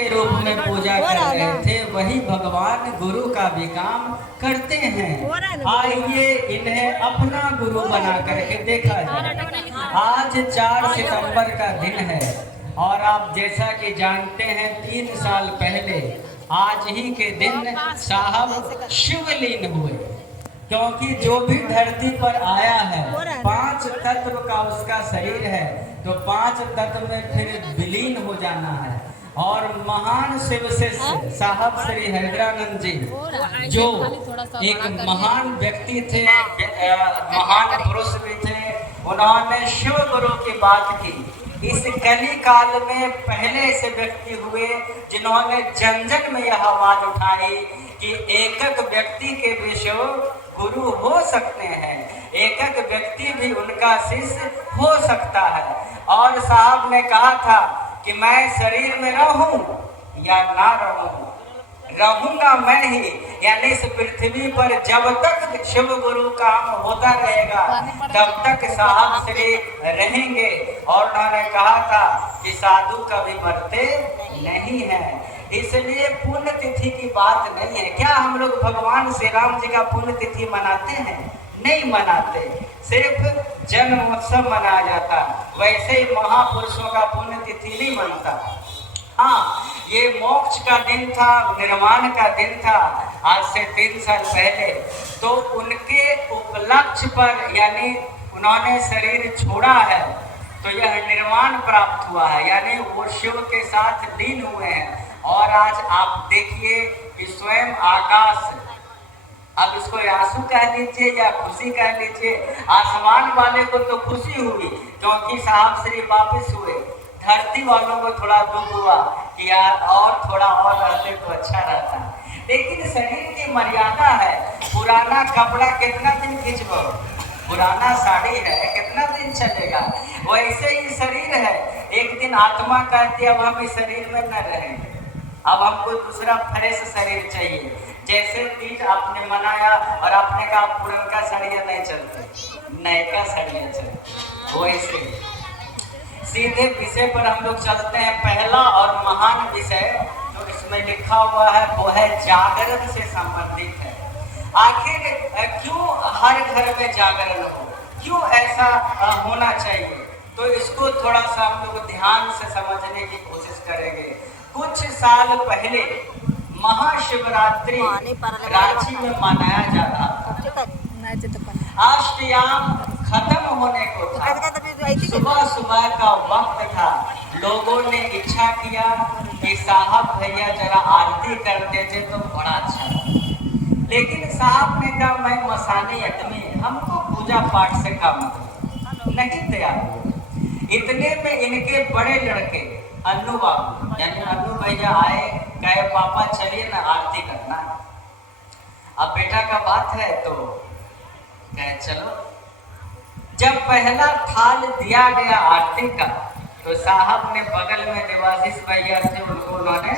के रूप में पूजा कर रहे थे, वही भगवान गुरु का भी काम करते हैं। आइए इन्हें अपना गुरु बना करके देखा जाए। आज 4 सितंबर का दिन है और आप जैसा कि जानते हैं 3 साल पहले आज ही के दिन साहब शिवलीन हुए, क्योंकि जो भी धरती पर आया है 5 तत्व का उसका शरीर है, तो 5 तत्व में फिर विलीन हो जाना है। और महान शिव शिष्य साहब श्री हरिद्रानंद जी, जो एक महान व्यक्ति थे, महान पुरुष भी थे, उन्होंने शिव गुरु की बात की। इस कली काल में पहले ऐसे व्यक्ति हुए जिन्होंने जन जन में यह आवाज उठाई कि एक एक व्यक्ति के भी शिव गुरु हो सकते हैं, एक एक व्यक्ति भी उनका शिष्य हो सकता है। और साहब ने कहा था कि मैं शरीर में रहूं या ना रहूं, रहूंगा मैं ही, यानी इस पृथ्वी पर जब तक शिव गुरु काम होता रहेगा तब तक साहब श्री रहेंगे। और उन्होंने कहा था कि साधु कभी मरते नहीं है, इसलिए पुण्य तिथि की बात नहीं है। क्या हम लोग भगवान श्री राम जी का पुण्य तिथि मनाते हैं? नहीं मनाते, सिर्फ जन्म उत्सव मनाया जाता। वैसे ही महापुरुषों का पुण्य तिथि नहीं मनता। हाँ, ये मोक्ष का दिन था, निर्वाण का दिन था आज से 3 साल पहले। तो उनके उपलक्ष्य पर, यानी उन्होंने शरीर छोड़ा है तो यह निर्वाण प्राप्त हुआ है, यानी वो शिव के साथ लीन हुए हैं। और आज आप देखिए कि स्वयं आकाश, अब इसको आंसू कह लीजिए या खुशी कह लीजिए, आसमान वाले को तो खुशी हुई क्योंकि साहब श्री वापिस हुए। धरती वालों को थोड़ा दुख हुआ कि यार और थोड़ा और रहते तो अच्छा रहता, लेकिन शरीर की मर्यादा है। पुराना कपड़ा कितना दिन खींचो, पुराना साड़ी है कितना दिन चलेगा, वैसे ही शरीर है। एक दिन आत्मा कहती है अब हम इस शरीर में न रहेंगे, अब हमको दूसरा फ्रेश शरीर चाहिए। जैसे तीज आपने मनाया और आपने कहा पुरनका सड़िया नहीं चलते, नयका सड़िया चलते, वैसे सीधे विषय पर हम लोग चलते हैं। पहला और महान विषय जो इसमें लिखा हुआ है वो है जागरण से संबंधित है। आखिर क्यों हर घर में जागरण हो, क्यों ऐसा होना चाहिए, तो इसको थोड़ा सा हम लोग ध्यान से समझने की कोशिश करेंगे। कुछ साल पहले महाशिवरात्रि रांची में मनाया जाता था। अष्टयाम खत्म होने को था, सुबह सुबह का वक्त था। लोगों ने इच्छा किया कि साहब भैया जरा आरती करते थे तो बड़ा अच्छा, लेकिन साहब ने कहा मैं मसानी आदमी, हमको पूजा पाठ से का मतलब नहीं तैयार। इतने में इनके बड़े लड़के अन्नू बाबू यानी अन्नू भैया आए, कहे पापा चलिए ना आरती करना। अब बेटा का बात है तो कहे चलो। जब पहला थाल दिया गया आरती का तो साहब ने बगल में देवाशीष भैया थे उनको उन्होंने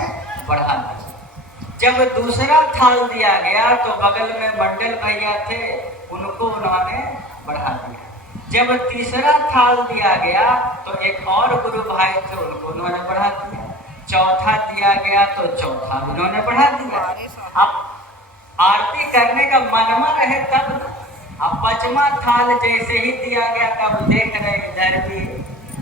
बढ़ा दिया। जब दूसरा थाल दिया गया तो बगल में मंडल भैया थे उनको उन्होंने बढ़ा दिया। जब तीसरा थाल दिया गया तो एक और गुरु भाई थे उनको उन्होंने बढ़ा दिया। चौथा दिया गया तो चौथा उन्होंने बढ़ा दिया। अब आरती करने का मनवा रहे तब। अब 5वां थाल जैसे ही दिया गया तब देख रहे इधर भी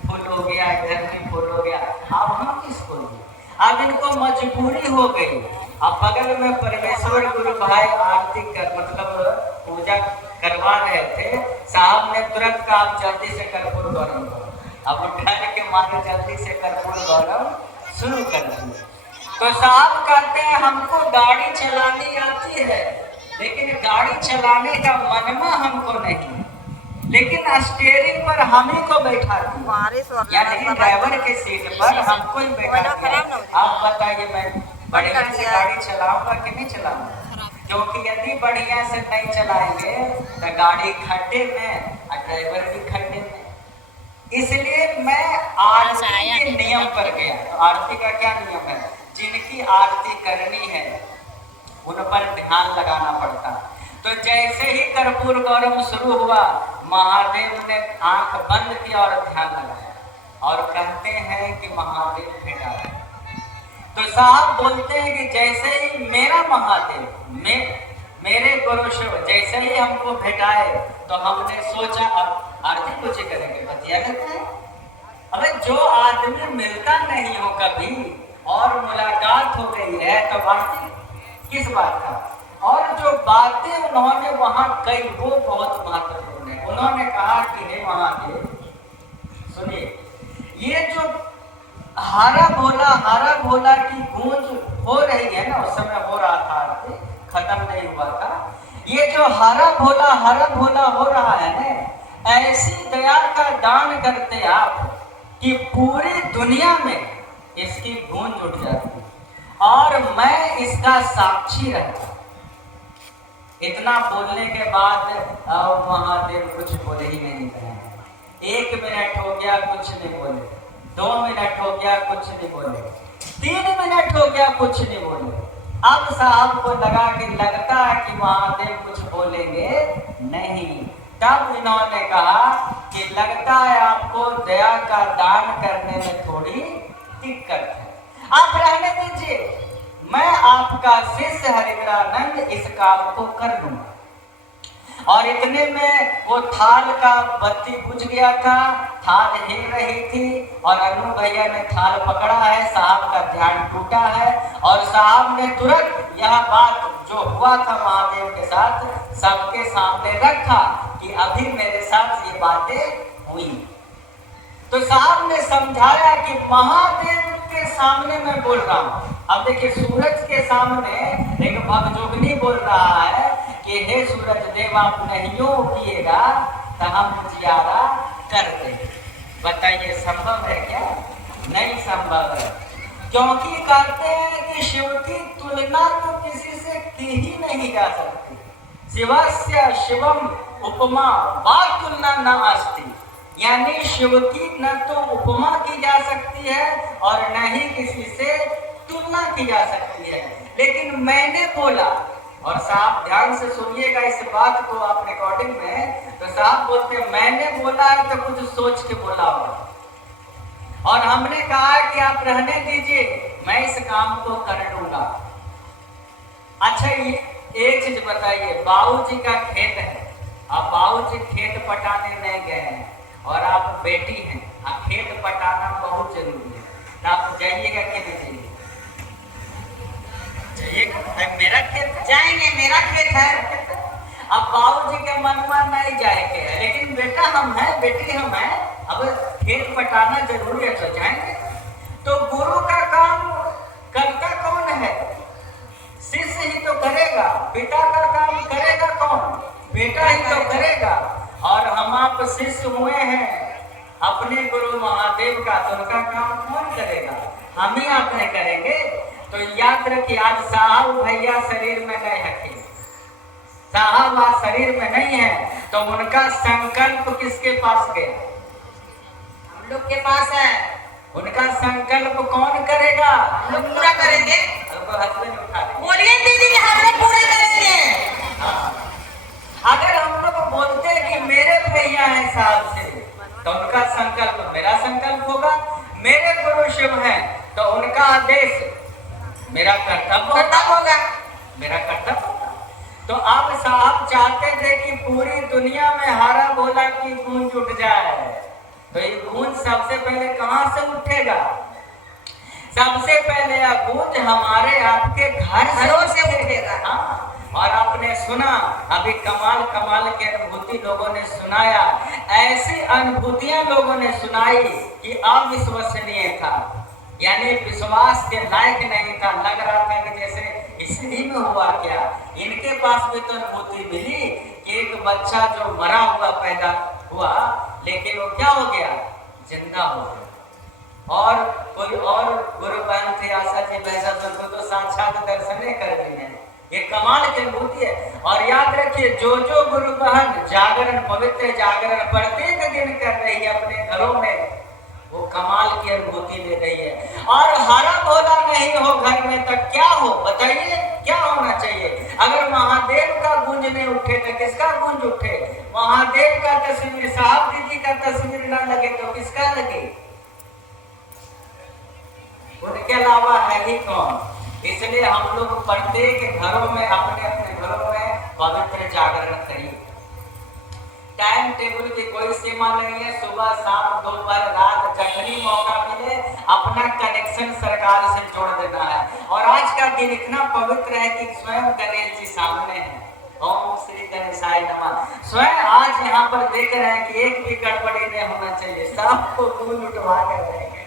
फुल हो गया, इधर भी फुल हो गया। अब हम किसको दिए? अब इनको मजबूरी हो गई। अब बगल में परमेश्वर गुरु भाई आरती कर मतलब पूजा करवा रहे थे। साहब ने तुरंत कहा आप जल्दी से कर्पूर गौरम करो। अब उठा के मारे जल्दी से कर्पूर गौरम शुरू कर दिए। तो साहब कहते हैं हमको गाड़ी चलानी आती है, लेकिन गाड़ी चलाने का मनवा हमको नहीं, लेकिन स्टीयरिंग पर हम ही को बैठा दिया, यानी ड्राइवर के सीट पर हमको ही बैठा दिया। आप बताइए मैं बढ़िया से गाड़ी चलाऊंगा कि नहीं चलाऊंगा? क्योंकि यदि बढ़िया से नहीं चलाएंगे तो गाड़ी खड्डे में और ड्राइवर भी खड्डे में। इसलिए मैं आरती के नियम पर गया। तो आरती का क्या नियम है? जिनकी आरती करनी है उन पर ध्यान लगाना पड़ता। तो जैसे ही कर्पूर गौरम शुरू हुआ महादेव ने आंख बंद किया और ध्यान लगाया और कहते हैं कि महादेव भेटा तो साहब बोलते हैं कि जैसे ही मेरा महादेव मेरे गुरु शिव जैसे ही हमको भेटाए तो हमने सोचा अब आरती कुछ करेंगे, बतिया लेते हैं। अबे जो आदमी मिलता नहीं हो कभी और मुलाकात हो गई है तो आरती किस बात का। और जो बातें उन्होंने वहां कही वो बहुत महत्वपूर्ण है। उन्होंने कहा कि हे महादेव सुनिए, ये जो हारा भोला की गूंज हो रही है ना, उस समय हो रहा था, खत्म नहीं हुआ था। ये जो हारा भोला हो रहा है ना, ऐसी दया का दान करते आप कि पूरी दुनिया में इसकी गूंज उठ जाती और मैं इसका साक्षी रहता। इतना बोलने के बाद महादेव कुछ बोले ही नहीं कहे। 1 मिनट हो गया कुछ नहीं बोले, 2 मिनट हो गया कुछ नहीं बोले, 3 मिनट हो गया कुछ नहीं बोले। अब साहब को लगा कि लगता है कि महादेव कुछ बोलेंगे नहीं। तब इन्होंने कहा कि लगता है आपको दया का दान करने में थोड़ी दिक्कत है, आप रहने दीजिए, मैं आपका शिष्य हरिद्रानंद इस काम को कर लूंगा। और इतने में वो थाल का बत्ती बुझ गया था, थाल हिल रही थी और अनु भैया ने थाल पकड़ा है, साहब का ध्यान टूटा है और साहब ने तुरंत यह बात जो हुआ था महादेव के साथ सबके सामने रखा कि अभी मेरे साथ ये बातें हुई। तो साहब ने समझाया कि महादेव के सामने मैं बोल रहा हूँ। अब देखिए सूरज के सामने एक भगजोगनी बोल रहा है कि हे सूरज देव आप नहीं किएगा तो हम जियारा कर देंगे। बताइए संभव है क्या? नहीं संभव है, क्योंकि कहते हैं कि शिव की तुलना तो किसी से की ही नहीं जा सकती। शिवस्य शिवम उपमा बात तुलना न अस्ति, यानी शिव की न तो उपमा की जा सकती है और न ही किसी से तुलना की जा सकती है। लेकिन मैंने बोला, और साहब ध्यान से सुनिएगा इस बात को आप रिकॉर्डिंग में, तो साहब बोलते मैंने बोला है तो कुछ सोच के बोला होगा। और हमने कहा कि आप रहने दीजिए, मैं इस काम को कर लूंगा। अच्छा ये एक चीज बताइए, बाबूजी का खेत है, अब बाबूजी खेत पटाने नहीं गए हैं और आप बेटी हैं, आप खेत पटाना बहुत जरूरी है, तो आप जाइएगा कि नहीं जाइएगा? मेरा खेत जाएंगे, मेरा खेत है। अब बाबूजी के मन में नहीं जाएंगे, लेकिन बेटा हम हैं, बेटी हम हैं, अब खेत पटाना जरूरी है तो जाएंगे। तो गुरु का काम करता कौन है? शिष्य ही तो करेगा। पिता का काम करेगा कौन? बेटा ही तो करेगा। और हम आप शिष्य हुए हैं अपने गुरु महादेव का, तो उनका काम कौन करेगा? हम ही आपने करेंगे। तो याद रखिए, आज साहब भैया शरीर में नहीं है, साहब आज शरीर में नहीं है, तो उनका संकल्प किसके पास गया? हम लोग के पास है। उनका संकल्प कौन करेगा? हम लोग पूरा करेंगे। बोलिए दीदी, हम लोग पूरा करेंगे। अगर हम लोग बोलते हैं कि मेरे भैया है साहब से, तो उनका संकल्प मेरा संकल्प होगा। मेरे गुरु शिव हैं तो उनका आदेश मेरा कर्तव्य होगा, मेरा कर्तव्य होगा। तो अब साहब चाहते थे कि पूरी दुनिया में हारा भोला की गूंज उठ जाए, तो ये गूंज सबसे पहले कहां से उठेगा? सबसे पहले यह गूंज हमारे आपके घरों से उठेगा। हाँ, और आपने सुना अभी कमाल कमाल की अनुभूति लोगों ने सुनाया, ऐसी अनुभूतियां लोगों ने सुनाई कि अविश्वसनीय था, यानी विश्वास के लायक नहीं था। लग रहा था कि जैसे इसी में हुआ क्या। इनके पास भी तो अनुभूति मिली कि एक बच्चा जो मरा हुआ पैदा हुआ, लेकिन वो क्या हो गया? जिंदा हो गया। और कोई और गुरु बहन थे आशा जी वैसा तो साक्षात दर्शन कर रही है। ये कमाल की अनुभूति है। और याद रखिए, जो जो गुरु बहन जागरण, पवित्र जागरण प्रत्येक दिन कर रही है अपने घरों में, वो कमाल की अनुभूति ले रही है। और हरा भोला नहीं हो घर में तो क्या हो? बताइए क्या होना चाहिए? अगर महादेव का गूंज नहीं उठे तो किसका गूंज उठे? महादेव का तस्वीर, साहब दीदी का तस्वीर ना लगे तो किसका लगे? उनके अलावा है ही कौन। इसलिए हम लोग प्रत्येक घरों में अपने अपने घरों में पवित्र जागरण करिए। टाइम टेबल की कोई सीमा नहीं है, सुबह शाम दोपहर रात जब भी मौका मिले अपना कनेक्शन सरकार से जोड़ देना है। और आज का दिन इतना पवित्र है कि स्वयं गणेश जी सामने हैं। ओम श्री गणेशाय नमः। स्वयं आज यहाँ पर देख रहे हैं कि एक भी गड़बड़ी नहीं होना चाहिए, सबको फूल उठवा कर रहेंगे।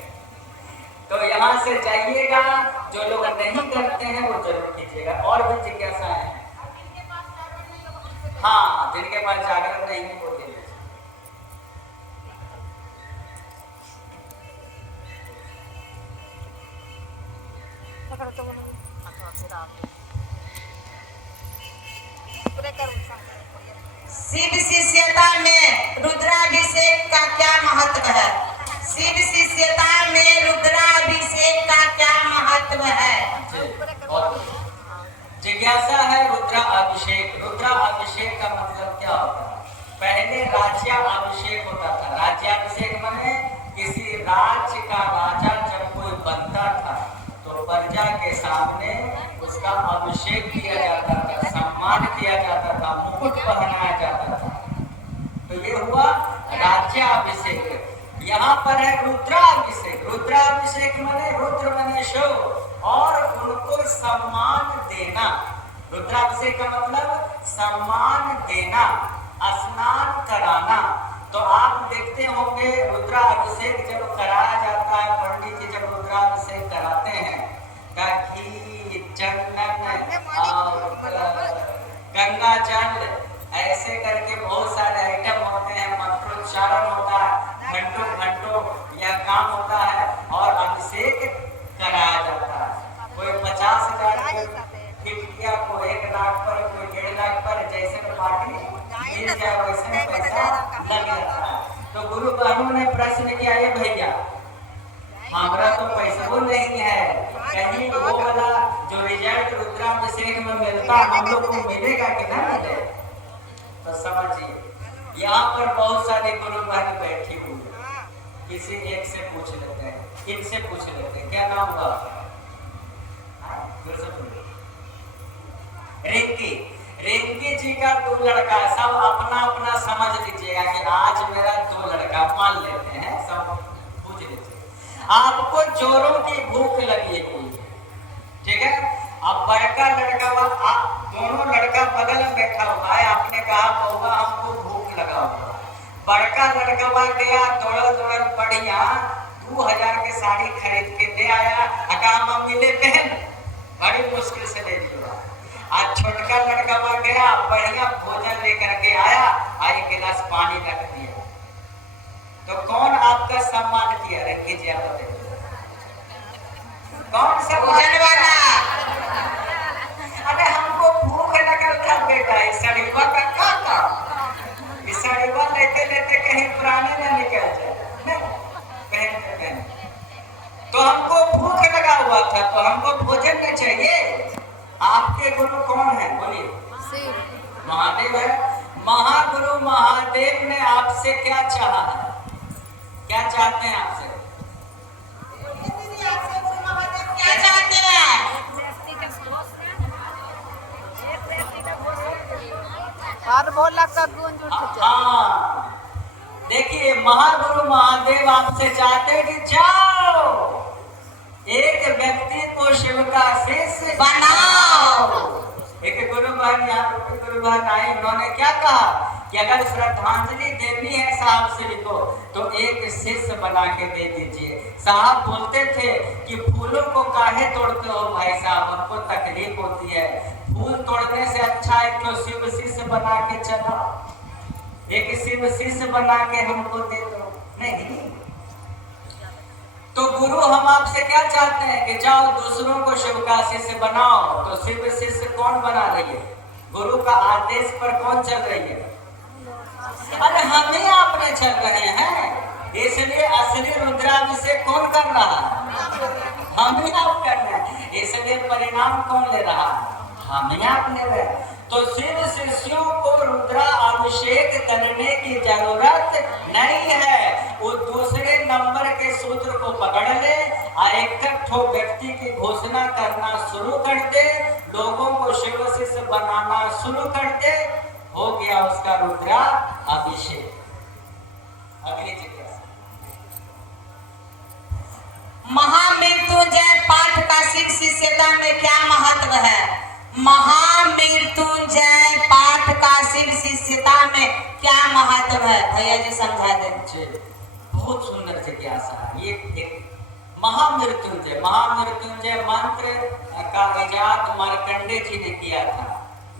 तो यहाँ से जाइएगा, जो लोग नहीं करते हैं वो जरूर कीजिएगा। और भी जिज्ञासा है? हाँ, जिनके पास जागरण नहीं है वो दे दीजिए। शिव शिष्यता में रुद्राभिषेक का क्या महत्व है? शिव शिष्यता में रुद्राभिषेक का क्या महत्व है? जिज्ञासा है रुद्राभिषेक। रुद्राभिषेक का मतलब क्या होता है? पहले राज्याभिषेक होता था। राज्याभिषेक माने किसी राज्य का राजा जब कोई बनता था तो प्रजा के सामने उसका अभिषेक किया जाता था, सम्मान किया जाता था, मुकुट पहनाया जाता था। तो ये हुआ राज्याभिषेक। यहाँ पर है रुद्राभिषेक। रुद्राभिषेक माने रुद्र माने शिव और उनको सम्मान देना। रुद्राभिषेक का मतलब सम्मान देना, स्नान कराना। तो आप देखते होंगे रुद्राभिषेक जब कराया जाता है, पंडित जी जब रुद्राभिषेक कराते हैं, घी चंदन गंगा जल ऐसे करके बहुत सारे आइटम होते हैं, मंत्रोच्चारण होता है, घंटों घंटों यह काम होता है और अभिषेक कराया जाता है। कोई 50,000 टिकटिया को 1 लाख पर, कोई 1.5 लाख पर, जैसे पार्टी मिल जाए वैसे पैसा लग जाता है। तो गुरु बहनों ने प्रश्न किया, ये भैया हमारा तो पैसा वो नहीं है, कहीं वो वाला जो रिजल्ट रुद्राभिषेक में मिलता हम लोग को मिलेगा कि ना मिले? तो समझिए यहाँ पर बहुत सारे गुरु बहन बैठी हुई है। किसी एक से पूछ लेते हैं, इनसे पूछ लेते हैं, क्या नाम हुआ? रिंकी। रिंकी जी का 2 लड़का। सब अपना अपना समझ लीजिएगा कि आज मेरा 2 लड़का मान लेते हैं, सब पूछ लीजिए। आपको जोरों की भूख लगी हुई है, ठीक है? अब बड़का लड़का दोनों लड़का बगल में बैठा हुआ है, आपने कहा बउआ हमको भूख लगा हुआ। बड़का लड़का गया दौड़ बढ़िया 2000 की साड़ी खरीद के ले आया, कहा मम्मी ले पहन, बड़ी मुश्किल से ले लिया। आज छोटका लड़का गया बढ़िया भोजन लेकर के आया, 1 गिलास पानी रख दिया। तो कौन आपका सम्मान किया? रखी जी आप बताइए, कौन सा भोजन वाला? अरे हमको भूख लगल था बेटा, इस सड़ीवा का क्या काम? इस सड़ीवा लेते लेते कहीं पुराने न निकल जाए, पहन। तो हमको भूख लगा हुआ था, तो हमको भोजन न चाहिए। आपके गुरु कौन है? बोलिए। महादेव है। महागुरु महादेव ने आपसे क्या चाहा? क्या चाहते हैं आपसे? क्या चाहते हैं? हर भोला का गूंज उठ जाए। हाँ, देखिए महागुरु महादेव आपसे चाहते कि जाओ एक व्यक्ति को शिव का शिष्य बनाओ। एक गुरु बहन यहाँ पर गुरु बहन आई, उन्होंने क्या कहा कि अगर श्रद्धांजलि देनी है साहब श्री को तो एक शिष्य बना के दे दीजिए। साहब बोलते थे कि फूलों को काहे तोड़ते हो भाई साहब, हमको तकलीफ होती है, फूल तोड़ने से अच्छा एक तो शिव शिष्य बना के चला, एक शिव शिष्य बना के हमको दे दो। नहीं, तो गुरु हम आपसे क्या चाहते हैं कि जाओ दूसरों को शिव का शिष्य बनाओ। तो शिव शिष्य कौन बना रही है? गुरु का आदेश पर कौन चल रही है? अरे हम ही आपने चल रहे हैं, इसलिए असली रुद्राभिषेक कौन कर रहा है? हम ही आप कर रहे हैं, इसलिए परिणाम कौन ले रहा है? हम ही आप ले रहे हैं। तो शिव शिष्यों को रुद्रा अभिषेक करने की जरूरत नहीं है। वो दूसरे नंबर के सूत्र को पकड़ ले और एक व्यक्ति की घोषणा करना शुरू कर दे, लोगों को शिव शिष्य बनाना शुरू कर दे, हो गया उसका रुद्रा अभिषेक। अगली जिज्ञासा। महामृत्युंजय पाठ का शिव शिष्यता में क्या महत्व है? महामृत्युंजय पाठ का शिव शिष्यता में क्या महत्व है? भैया जी समझा दें। बहुत सुंदर जिज्ञासा। ये एक महामृत्युंजय मंत्र का इजाद मार्कंडे जी ने किया था।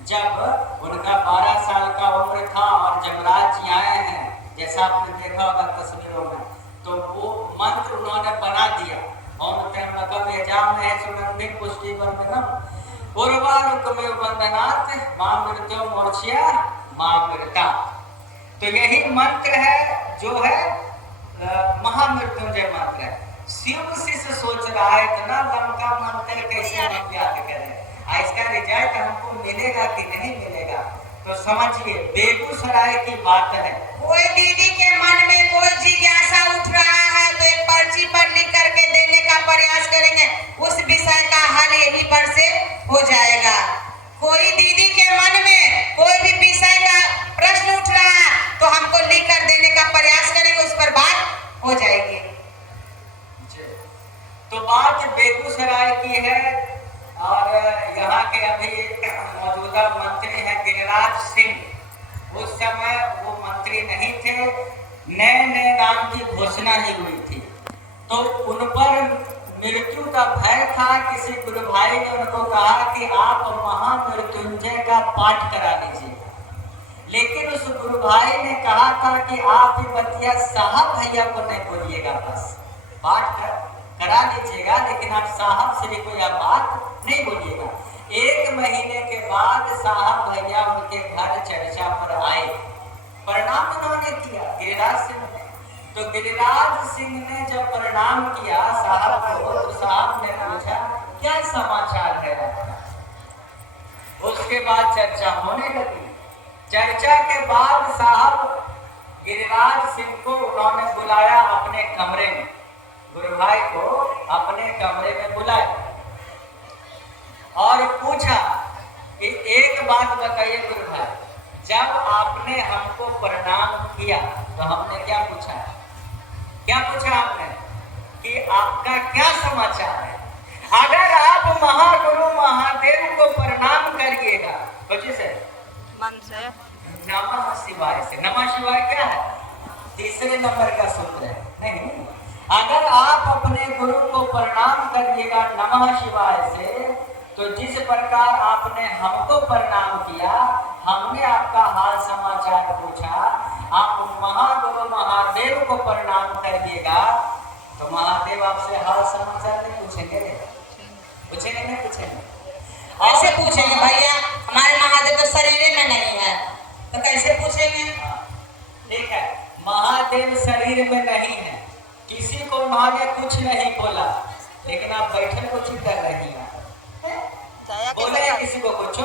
जब उनका 12 साल का उम्र था और जमराज जी आए हैं, जैसा आपने देखा होगा तस्वीरों में, तो वो मंत्र उन्होंने बना दिया। और एजाम में है सुगंधित पुष्टि बंधनम उर्वारुकमेव बंधनात् मां मृत्यो मोर्चिया मां मृता। तो यही मंत्र है जो है महामृत्युंजय मंत्र है। शिव शिष्य सोच रहा है इतना लंका मंत्र कैसे हम याद करें, इसका रिजल्ट हमको मिलेगा कि नहीं मिलेगा? तो समझिए, बेगूसराय की बात है। कोई दीदी के मन में कोई जिज्ञासा उठ रहा है तो एक पर्ची पर लिख करके देने का प्रयास करेंगे, उस विषय का हल यहीं पर से हो जाएगा। कोई दीदी के मन में कोई भी विषय का प्रश्न उठ रहा है तो हमको लिख कर देने का प्रयास करेंगे, उस पर बात हो जाएगी। तो बात बेगूसराय की है और यहाँ के अभी मौजूदा मंत्री हैं गिरिराज सिंह। उस समय वो मंत्री नहीं थे, नए नाम की घोषणा ही हुई थी। तो उन पर मृत्यु का भय था। किसी गुरु भाई ने उनको कहा कि आप महामृत्युंजय का पाठ करा दीजिएगा, लेकिन उस गुरु भाई ने कहा था कि आप ही बतिया साहब भैया को नहीं बोलिएगा, बस पाठ करा लीजिएगा, लेकिन आप साहब श्री को यह बात नहीं बोलिएगा। 1 महीने के बाद साहब भैया उनके घर चर्चा पर आए, प्रणाम उन्होंने किया गिरिराज सिंह ने। तो गिरिराज सिंह ने जब प्रणाम किया साहब को, तो साहब ने पूछा क्या समाचार है आपका? उसके बाद चर्चा होने लगी। चर्चा के बाद साहब गिरिराज सिंह को उन्होंने बुलाया अपने कमरे में, गुरु भाई को अपने कमरे में बुलाया और पूछा कि एक बात बताइए गुरु भाई, जब आपने हमको प्रणाम किया तो हमने क्या पूछा आपने कि आपका क्या समाचार है? अगर आप महागुरु महादेव को प्रणाम करिएगा तो जिसे मन से नमः शिवाय से, नमः शिवाय क्या है? तीसरे नंबर का सूत्र है। नहीं, अगर आप अपने गुरु को प्रणाम करिएगा नमः शिवाय से, तो जिस प्रकार आपने हमको प्रणाम किया, हमने आपका हाल समाचार पूछा, आप महागुरु महादेव को प्रणाम करिएगा तो महादेव आपसे हाल समाचार नहीं पूछेंगे? नहीं पूछेंगे? कैसे पूछेंगे भैया? हमारे महादेव तो शरीर में नहीं है, तो कैसे पूछेंगे? ठीक है, महादेव शरीर में नहीं है, किसी को उन्होंने कुछ नहीं बोला, लेकिन आप बैठे कुछ कर रही हैं, बोले किसी को कुछ,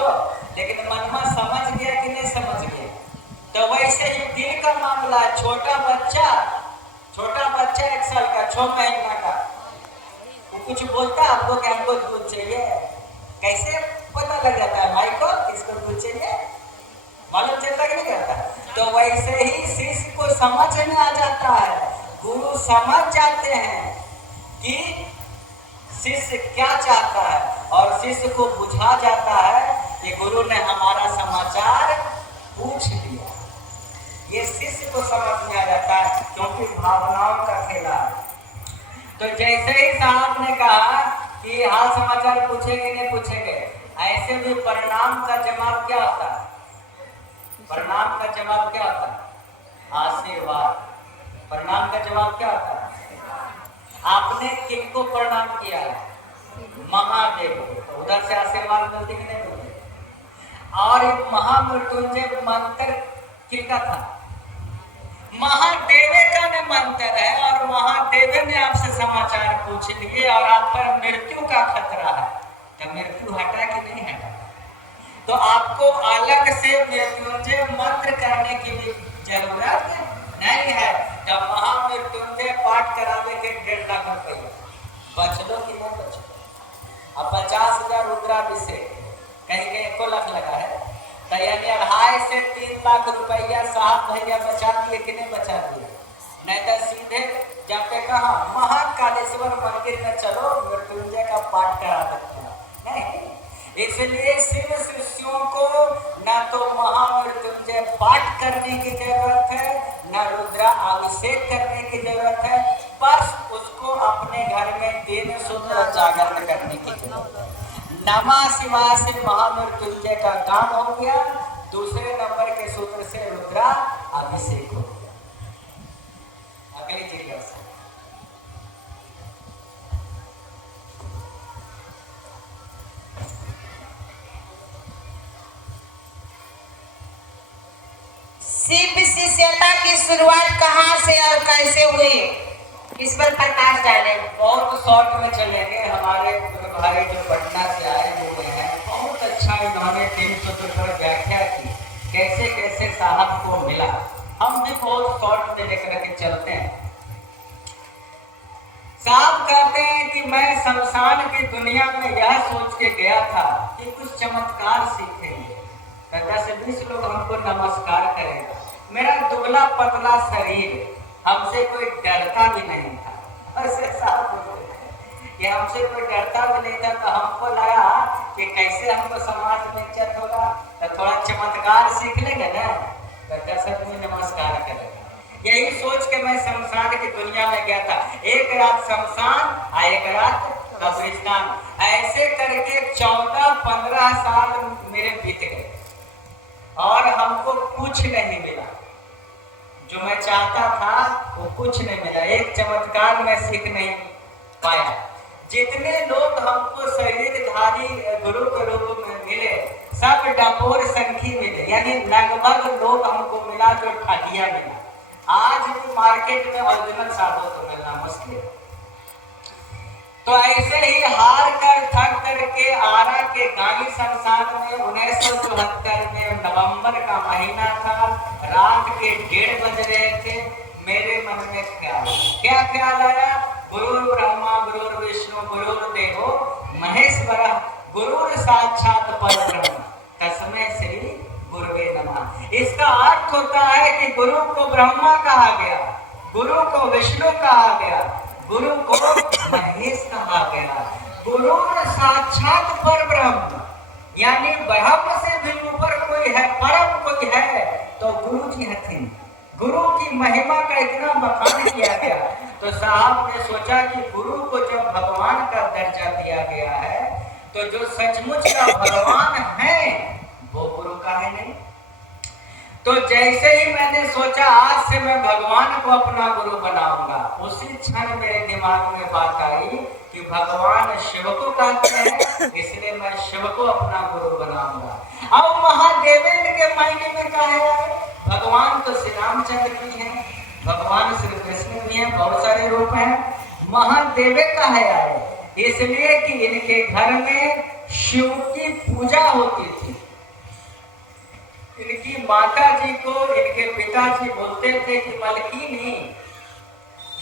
लेकिन मन में समझ गया कि नहीं समझ गया? तो वैसे ही दिल का मामला, छोटा बच्चा 1 साल का 6 महीना का, वो कुछ बोलता है आपको कि हमको दूध चाहिए, कैसे पता लग जाता है भाई को किसको दूध चाहिए? मालूम चलता कि नहीं करता? तो वैसे ही शिष्य को समझ में आ जाता है, गुरु समझ जाते हैं कि शिष्य क्या चाहता है और शिष्य को बुझा जाता है कि गुरु ने हमारा समाचार पूछ लिया। ये शिष्य को समझ में आ जाता है, क्योंकि भावनाओं का खेला है। तो जैसे ही साहब ने कहा कि हाल समाचार पूछेंगे नहीं पूछेंगे, ऐसे भी प्रणाम का जवाब क्या होता है? प्रणाम का जवाब क्या होता है? आशीर्वाद। प्रणाम का जवाब क्या होता है? आपने किनको प्रणाम किया है? महादेव को, तो उधर से आशीर्वाद मिलती कि नहीं मिलती? और एक महामृत्युंजय मंत्र किसका था? महादेव का ने मंत्र है, और महादेव ने आपसे समाचार पूछ लिए और आप पर मृत्यु का खतरा है, तो मृत्यु हटा कि नहीं हटा? तो आपको से मृत्युंजय मंत्र करने की भी जरूरत नहीं है। जब महामृत्युंजय पाठ करावे के 1.5 लाख रुपया बचलो कि नहीं बचलो। अब 50,000 रुद्राभिषेक कहीं कहीं 1 लाख लगा है, तो यानी 2.5 से 3 लाख रुपया साहब भैया बचा दिए कि नहीं बचा दिए। नहीं तो सीधे जाके कहा महाकालेश्वर मंदिर में चलो मृत्युंजय का पाठ करा सकते हैं, नहीं। इसलिए शिव शिष्यों को न तो महामृत्युंजय पाठ करने की जरूरत है, न रुद्रा अभिषेक करने की जरूरत है, बस उसको अपने घर में 3 सूत्र जागरण करने की जरूरत है। नमः शिवाय से महामृत्युंजय का काम हो गया, दूसरे नंबर के सूत्र से रुद्रा अभिषेक हो गया। अगली जिज्ञासा शिव शिष्यता की शुरुआत कहाँ से और कैसे हुई, इस पर प्रकाश डालें। बहुत शॉर्ट में चलेंगे। हमारे भाई जो पटना से आए हुए हैं, बहुत अच्छा इन्होंने 3 सूत्र पर व्याख्या की, कैसे कैसे साहब को मिला। हम भी बहुत शॉर्ट में लेकर के चलते हैं। साहब कहते हैं कि मैं शमशान की दुनिया में यह सोच के गया था कि कुछ चमत्कार सीखेंगे, 10-20 लोग हमको नमस्कार करेगा। मेरा दुबला पतला शरीर, हमसे कोई डरता भी नहीं था। ऐसे साहब कि हमसे कोई डरता भी नहीं था, तो हमको लगा कि कैसे हमको समाज में इज्जत होगा, तो थोड़ा चमत्कार सीख लेंगे ना, तो 10 आदमी नमस्कार करेगा। यही सोच के मैं शमशान की दुनिया में गया था। एक रात शमशान, एक रात कब्रिस्तान, ऐसे करके 14-15 साल मेरे बीत गए और हमको कुछ नहीं मिला। जो मैं चाहता था वो कुछ नहीं मिला, एक चमत्कार मैं सीख नहीं पाया। जितने लोग हमको शरीरधारी गुरु के रूप में मिले, सब डपोर संखी मिले, यानी लगभग लोग हमको मिला जो ठगिया मिला। आज भी मार्केट में ओरिजिनल साधु को मिलना मुश्किल। तो ऐसे ही हार कर थक करके आरा के गांधी शमशान में 1974 में नवंबर का महीना था, रात के 1:30 बज रहे थे। मेरे मन में क्या ख्याल आया? गुरु ब्रह्मा गुरु विष्णु गुरु देवो महेश्वरः, गुरु साक्षात परब्रह्म तस्मै श्री गुरुवे नमः। इसका अर्थ होता है कि गुरु को ब्रह्मा कहा गया, गुरु को विष्णु कहा गया, गुरु को महेश कहा गया। गुरु साक्षात परब्रह्म, यानी ब्रह्म से भी ऊपर कोई है, परम कोई है तो गुरु जी हथिन। गुरु की महिमा का इतना बखान किया गया, तो साहब ने सोचा कि गुरु को जब भगवान का दर्जा दिया गया है, तो जो सचमुच का भगवान है वो गुरु का है नहीं। तो जैसे ही मैंने सोचा आज से मैं भगवान को अपना गुरु बनाऊंगा, उसी क्षण मेरे दिमाग में बात आई कि भगवान शिव को कहते हैं, इसलिए मैं शिव को अपना गुरु बनाऊंगा। अब महादेवेंद्र के मायने में कहा है, भगवान तो श्री रामचंद्र भी हैं, भगवान श्री कृष्ण भी हैं, बहुत सारे रूप हैं। महादेवे कहा है इसलिए कि इनके घर में शिव की पूजा होती थी। इनकी माता जी को इनके पिताजी बोलते थे कि मलकिनी,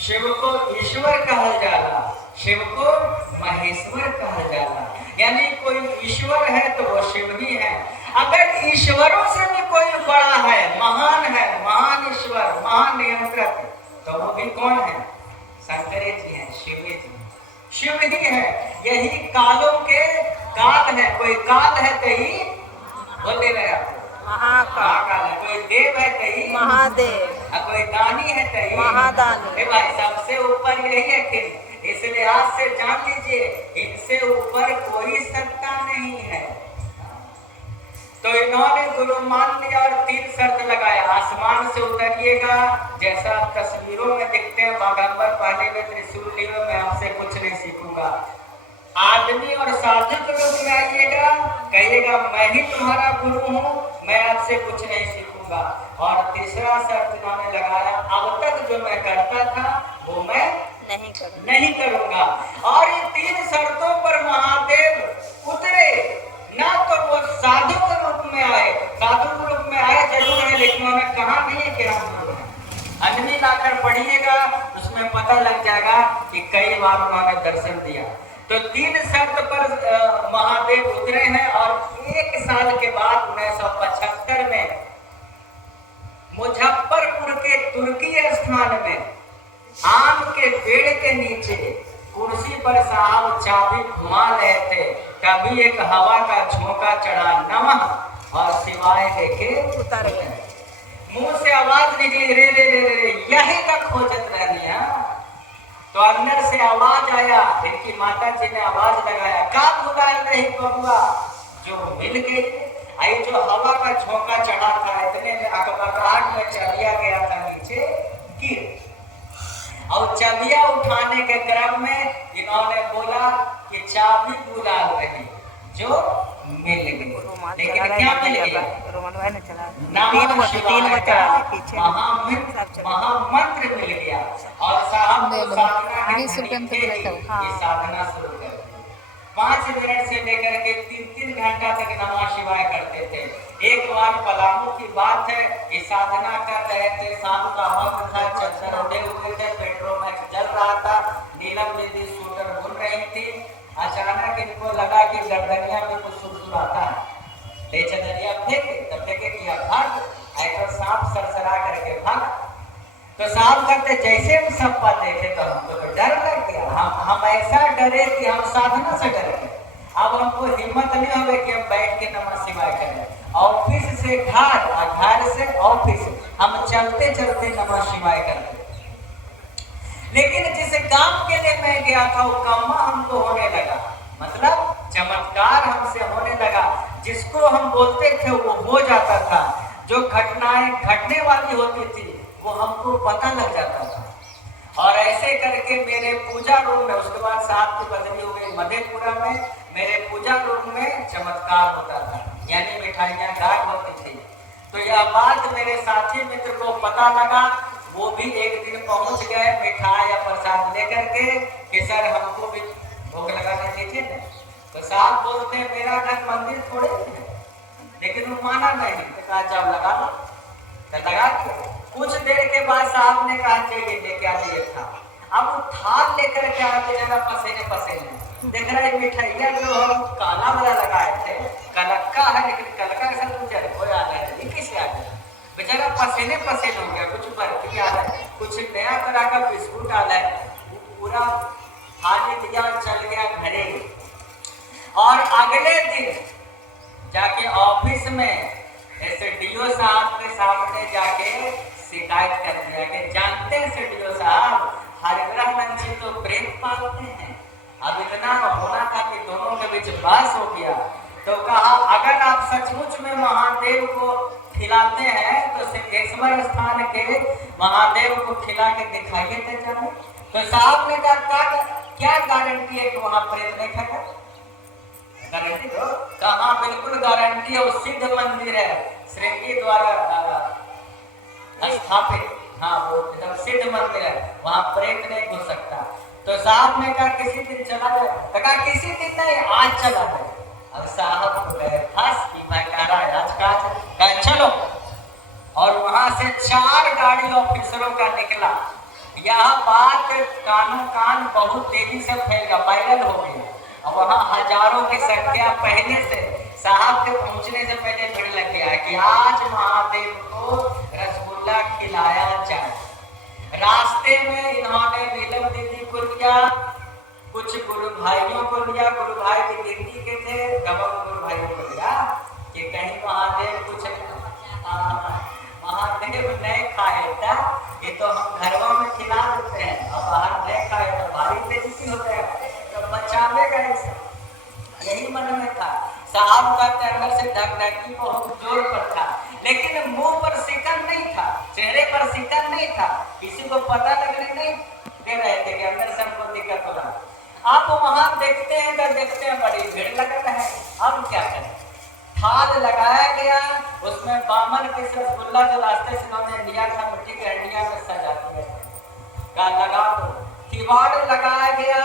शिव को ईश्वर कहा जाला, शिव को महेश्वर कहा जाला, यानी कोई ईश्वर है तो वो शिव ही है। अगर ईश्वरों से भी कोई बड़ा है, महान ईश्वर, महान नियंत्रक, तो वो भी कौन है? शंकर जी हैं, शिव जी, शिव ही है। यही कालों के काल है, कोई काल है तो ही बोले रहे आप महाकाल है, कोई देव है कहीं महादेव, कोई दानी है कहीं महादानी। भाई सबसे ऊपर यही है, इसलिए आज से जान लीजिए इनसे ऊपर कोई सत्ता नहीं है। तो इन्होंने गुरु मान लिया और 3 शर्त लगाया, आसमान से उतरिएगा, जैसा आप तस्वीरों में दिखते हैं, बागंबर पहले में त्रिशूल लिए, मैं आपसे कुछ नहीं सीखूंगा। आदमी और साधु के रूप में आइएगा, कहिएगा मैं ही तुम्हारा गुरु हूँ, मैं आपसे कुछ नहीं सीखूंगा। और तीसरा शर्त इन्होंने लगाया, अब तक जो मैं करता था वो मैं नहीं करूंगा। और ये 3 शर्तों पर महादेव उतरे, ना तो वो साधु के रूप में आए, साधु हम लोग हैं। अन्वी लाकर पढ़िएगा, उसमें पता लग जाएगा कि कई बार उन्होंने दर्शन दिया। तो 3 शर्त पर महादेव उतरे हैं और 1 साल के बाद 1975 में मुजफ्फरपुर के तुर्की स्थान में आम के पेड़ के नीचे कुर्सी पर साहब चाबी घुमा रहे थे, कभी एक हवा का झोंका चढ़ा नमः और शिवाय लेके उतर गए। मुंह से आवाज निकली, रे रे रे रे, यही का खोजत रहनी है। तो अंदर से आवाज आया, इनकी माता जी ने आवाज लगाया, का बुला रही बबुआ, जो मिल गई। आई जो हवा का झोंका चढ़ा था, इतने में अकबकाहट में चबिया गया था नीचे गिर, और चाबिया उठाने के क्रम में इन्होंने बोला कि चाबी बुला रही, जो मिल गई। लेकिन क्या मिल गया? महामंत्र मिल गया और साहब को साधना शुरू कर दी। 5 मिनट से लेकर के 3-3 घंटा तक नमः शिवाय करते थे। एक बार पलामू की बात है कि साधना कर रहे थे, शाम का वक्त था, चद्दर उड़े हुए थे, पेट्रोमैक्स जल रहा था, नीलम दीदी स्कूटर घूम रही थी। अचानक इनको लगा कि गर्दनिया में कुछ सुरसुराता है, ले चदरिया फेंके, तब फेंके किया भाग, ऐसा सांप सरसरा करके भाग। तो साहब कहते जैसे हम सप्पा देखे तो हमको तो डर लग गया, हम ऐसा डरे कि हम साधना से डर गए। अब हमको हिम्मत नहीं होगी कि हम बैठ के नमः शिवाय करें। ऑफिस से घर और घर से ऑफिस हम चलते चलते नमः शिवाय करते। लेकिन जिस काम के लिए मैं गया था वो काम हमको होने लगा, मतलब चमत्कार हमसे होने लगा। जिसको हम बोलते थे वो हो जाता था, जो घटनाएं घटने वाली होती थी वो हमको पता लग जाता था। और ऐसे करके मेरे पूजा रूम में, उसके बाद साहब की बदली हो गई मधेपुरा में, मेरे पूजा रूम में चमत्कार होता था, यानी मिठाइयाँ गायब होती थी। तो यह बात मेरे साथी मित्र को पता लगा, वो भी एक दिन पहुंच गए मिठाई या प्रसाद लेकर के कि सर हमको भी भोग लगाने दीजिए ना। तो साहब बोलते हैं मेरा घर मंदिर थोड़े है, लेकिन वो माना नहीं, तो कहा जाओ लगा लो। तो लगा के कुछ देर के बाद साहब ने कहा चाहिए लेके आइए था। अब वो थाल लेकर के आते जरा पसीने पसीने देख रहा है मिठाइयाँ जो हम काला वाला लगाए थे, कलक्का है, लेकिन कलक्का के साथ कुछ कोई आ रहा है, ये किसे आ गया? बेचारा पसीने पसीने हो गया। कुछ बर्फी आ रहा है, कुछ नया तरह का बिस्कुट आ रहा है, पूरा खाने दिया और चल गया घरे। और अगले दिन जाके ऑफिस में एसडीओ साहब के सामने जाके शिकायत कर दिया कि जानते हैं एसडीओ साहब, हरिग्रह जी तो प्रेम पालते हैं। अब इतना होना था कि दोनों के बीच बहस हो गया। तो कहा अगर आप सचमुच में महादेव को खिलाते हैं तो सिद्धेश्वर स्थान के महादेव को खिला के दिखाइए थे जाने। तो साहब ने कहा क्या गारंटी है कि वहां प्रेत नहीं खाएगा? गारंटी दो। कहा बिल्कुल गारंटी है, वो सिद्ध मंदिर है, श्रृंगी द्वारा स्थापित, हाँ वो एकदम सिद्ध मंदिर है, वहां प्रेत नहीं घुस सकता। तो साहब ने कहा किसी दिन चला जाए, तो कहा किसी दिन नहीं, आज चला जाए। अब साहब को गए फंस कि मैं कह रहा है आज का चलो। और वहां से 4 गाड़ी ऑफिसरों का निकला। यह बात कानों कान बहुत तेजी से फैल गया, वायरल हो गया। और वहाँ हजारों की संख्या पहले से साहब के पहुंचने से पहले भीड़ लग गया कि आज महादेव को रसगुल्ला खिलाया जाए। रास्ते में इन्होंने नीलम दीदी को लिया, कुछ गुरु भाइयों को लिया, गुरु भाई की गिनती के थे, कमल गुरु भाइयों को लिया कि कहीं महादेव कुछ महादेव नहीं खाए था, ये तो हम घरों में खिला देते हैं, और बाहर नहीं खाए तो भारी बेइज्जती होता है, तो बचावेगा ऐसा, यही मन में था। साहब का अंदर से धकधकी बहुत जोर पर था, लेकिन मुंह पर सिकन नहीं था, चेहरे पर सिकन नहीं था, किसी को पता लगने नहीं दे रहे थे कि अंदर से हमको दिक्कत हो रहा। आप वहां देखते हैं तो देखते हैं बड़ी भीड़ लगा है। अब क्या करें? थाल लगाया गया, उसमें बामन के रसगुल्ला जो रास्ते से उन्होंने लिया था मिट्टी के हंडिया में सजा दिया, लगा दो। किवाड़ लगाया गया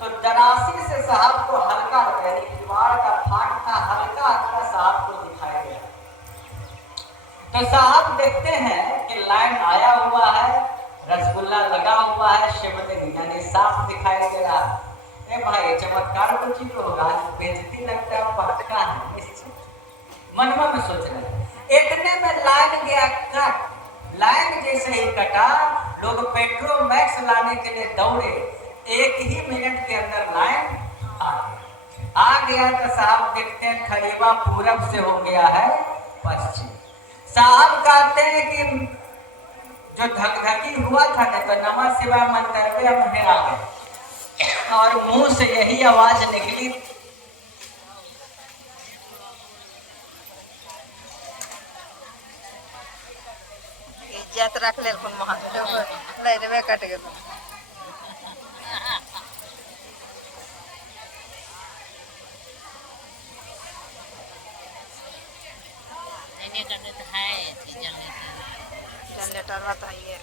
तो दरासी से साहब को हल्का लगा, किवाड़ का फाट था, हल्का हल्का साहब को दिखाया गया। तो साहब देखते हैं कि लाइन लाइन आया हुआ है, रसगुल्ला लगा हुआ है, शिवलिंग यानी साफ दिखाई दे रहा है। ए भाई चमत्कार तो चीज होगा, बेइज्जती लगता है, पटका है, मनवा में सोच रहे। इतने में लाइन गया कट, लाइन जैसे ही कटा, लोग पेट्रोल मैक्स लाने के लिए दौड़े, 1 ही मिनट के अंदर लाइन आ गया। तो साहब देखते हैं खरीबा पूरब से हो गया है पश्चिम। साहब कहते हैं कि जो धकधकी हुआ था ना, तो नमः शिवाय मंत्र पे हम हेरा गए और मुंह से यही आवाज निकली, इज्जत रख ले कौन महादेव ले रे कट गए। जनरेटर बताइए।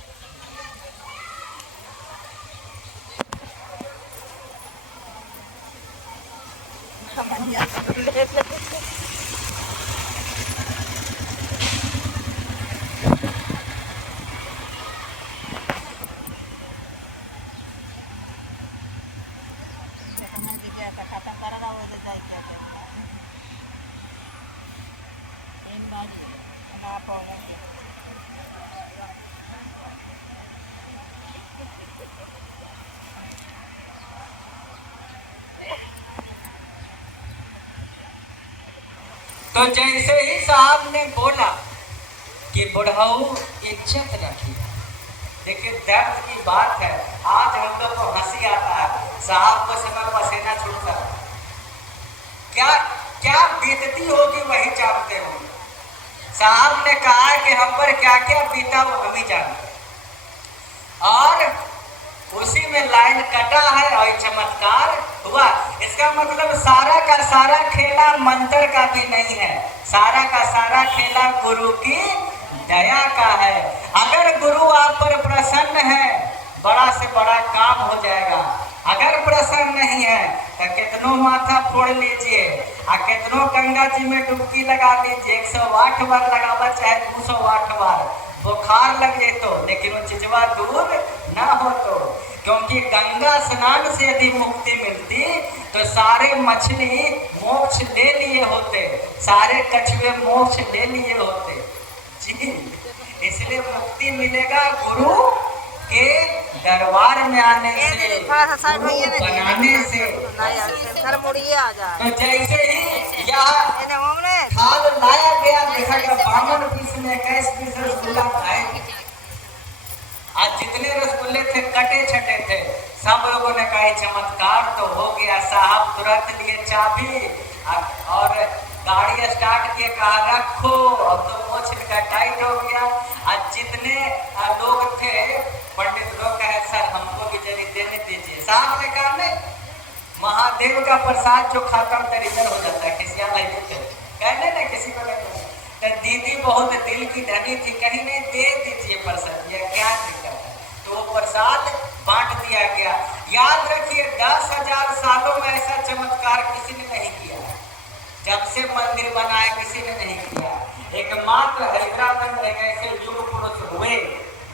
तो जैसे ही साहब ने बोला कि बुढ़ाऊ इज्जत रखिए, देखिए दर्द की बात है। आज हम लोग को हंसी आता है, साहब को समय पसीना छूटता है, क्या क्या बीतती होगी वही जानते होंगे। साहब ने कहा कि हम पर क्या क्या बीता वो हम ही जानते, और उसी में लाइन कटा है और चमत्कार हुआ। इसका मतलब सारा का सारा खेला मंत्र का भी नहीं है, सारा का सारा खेला गुरु की दया का है। अगर गुरु आप पर प्रसन्न है, बड़ा से बड़ा काम हो जाएगा। अगर प्रसन्न नहीं है तो कितनों माथा फोड़ लीजिए और कितनों गंगा जी में डुबकी लगा लीजिए, 108 बार लगावा चाहे 208 बार, बुखार लग जाए तो, लेकिन वो चिजवा दूर ना हो तो। क्योंकि गंगा स्नान से यदि मुक्ति मिलती तो सारे मछली मोक्ष ले लिए होते, सारे कछुए मोक्ष ले लिए होते जी। इसलिए मुक्ति मिलेगा गुरु के दरबार में आने से, गुरु बनाने से। तो जैसे ही यहाँ थाल लाया गया, देखा गया 52 पीस में 21 पीस रसगुल्ला खाए। आज जितने रसगुल्ले थे कटे छटे थे, सब लोगों ने कहा चमत्कार तो हो गया। साहब तुरंत लिए चाबी और गाड़ी स्टार्ट किए, कहा रखो, अब तो मोछ का टाइट हो गया। आज जितने लोग थे, पंडित लोग कहे सर हमको भी जल्दी देने दीजिए। साहब ने कहा नहीं, महादेव का प्रसाद जो खाता हूँ इधर हो जाता है, किसी कहने ना किसी को नहीं। तो दीदी बहुत दिल की धनी थी, कहीं नहीं दे दीजिए प्रसाद, या क्या दिक्कत है। तो वो प्रसाद बांट दिया गया। याद रखिए 10,000 सालों में ऐसा चमत्कार किसी ने नहीं किया, जब से मंदिर बनाए किसी ने नहीं किया। एकमात्र हैदराबाद में ऐसे युग पुरुष हुए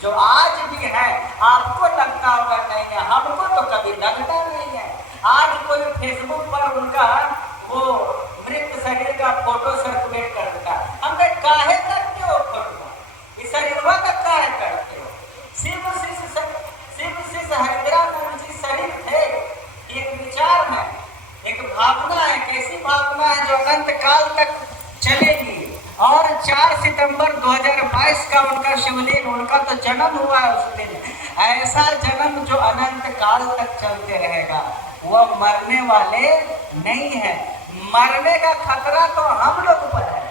जो आज भी है। आपको लगता होगा नहीं है, हमको तो कभी लगता नहीं है। आज कोई फेसबुक पर उनका वो मृत शरीर का फोटो सर्कुलेट कर देता है, हम काहे करते हो फोटो, इस शरीरवा का काहे करते हो। शिव शिष्य हैदराबाद जी शरीर थे, एक विचार है, एक भावना है। कैसी भावना है जो अनंत काल तक चलेगी। और 4 सितंबर 2022 का उनका शिवलिंग, उनका तो जन्म हुआ है उस दिन। ऐसा जन्म जो अनंत काल तक चलते रहेगा, वह मरने वाले नहीं है। मरने का खतरा तो हम लोग पर है।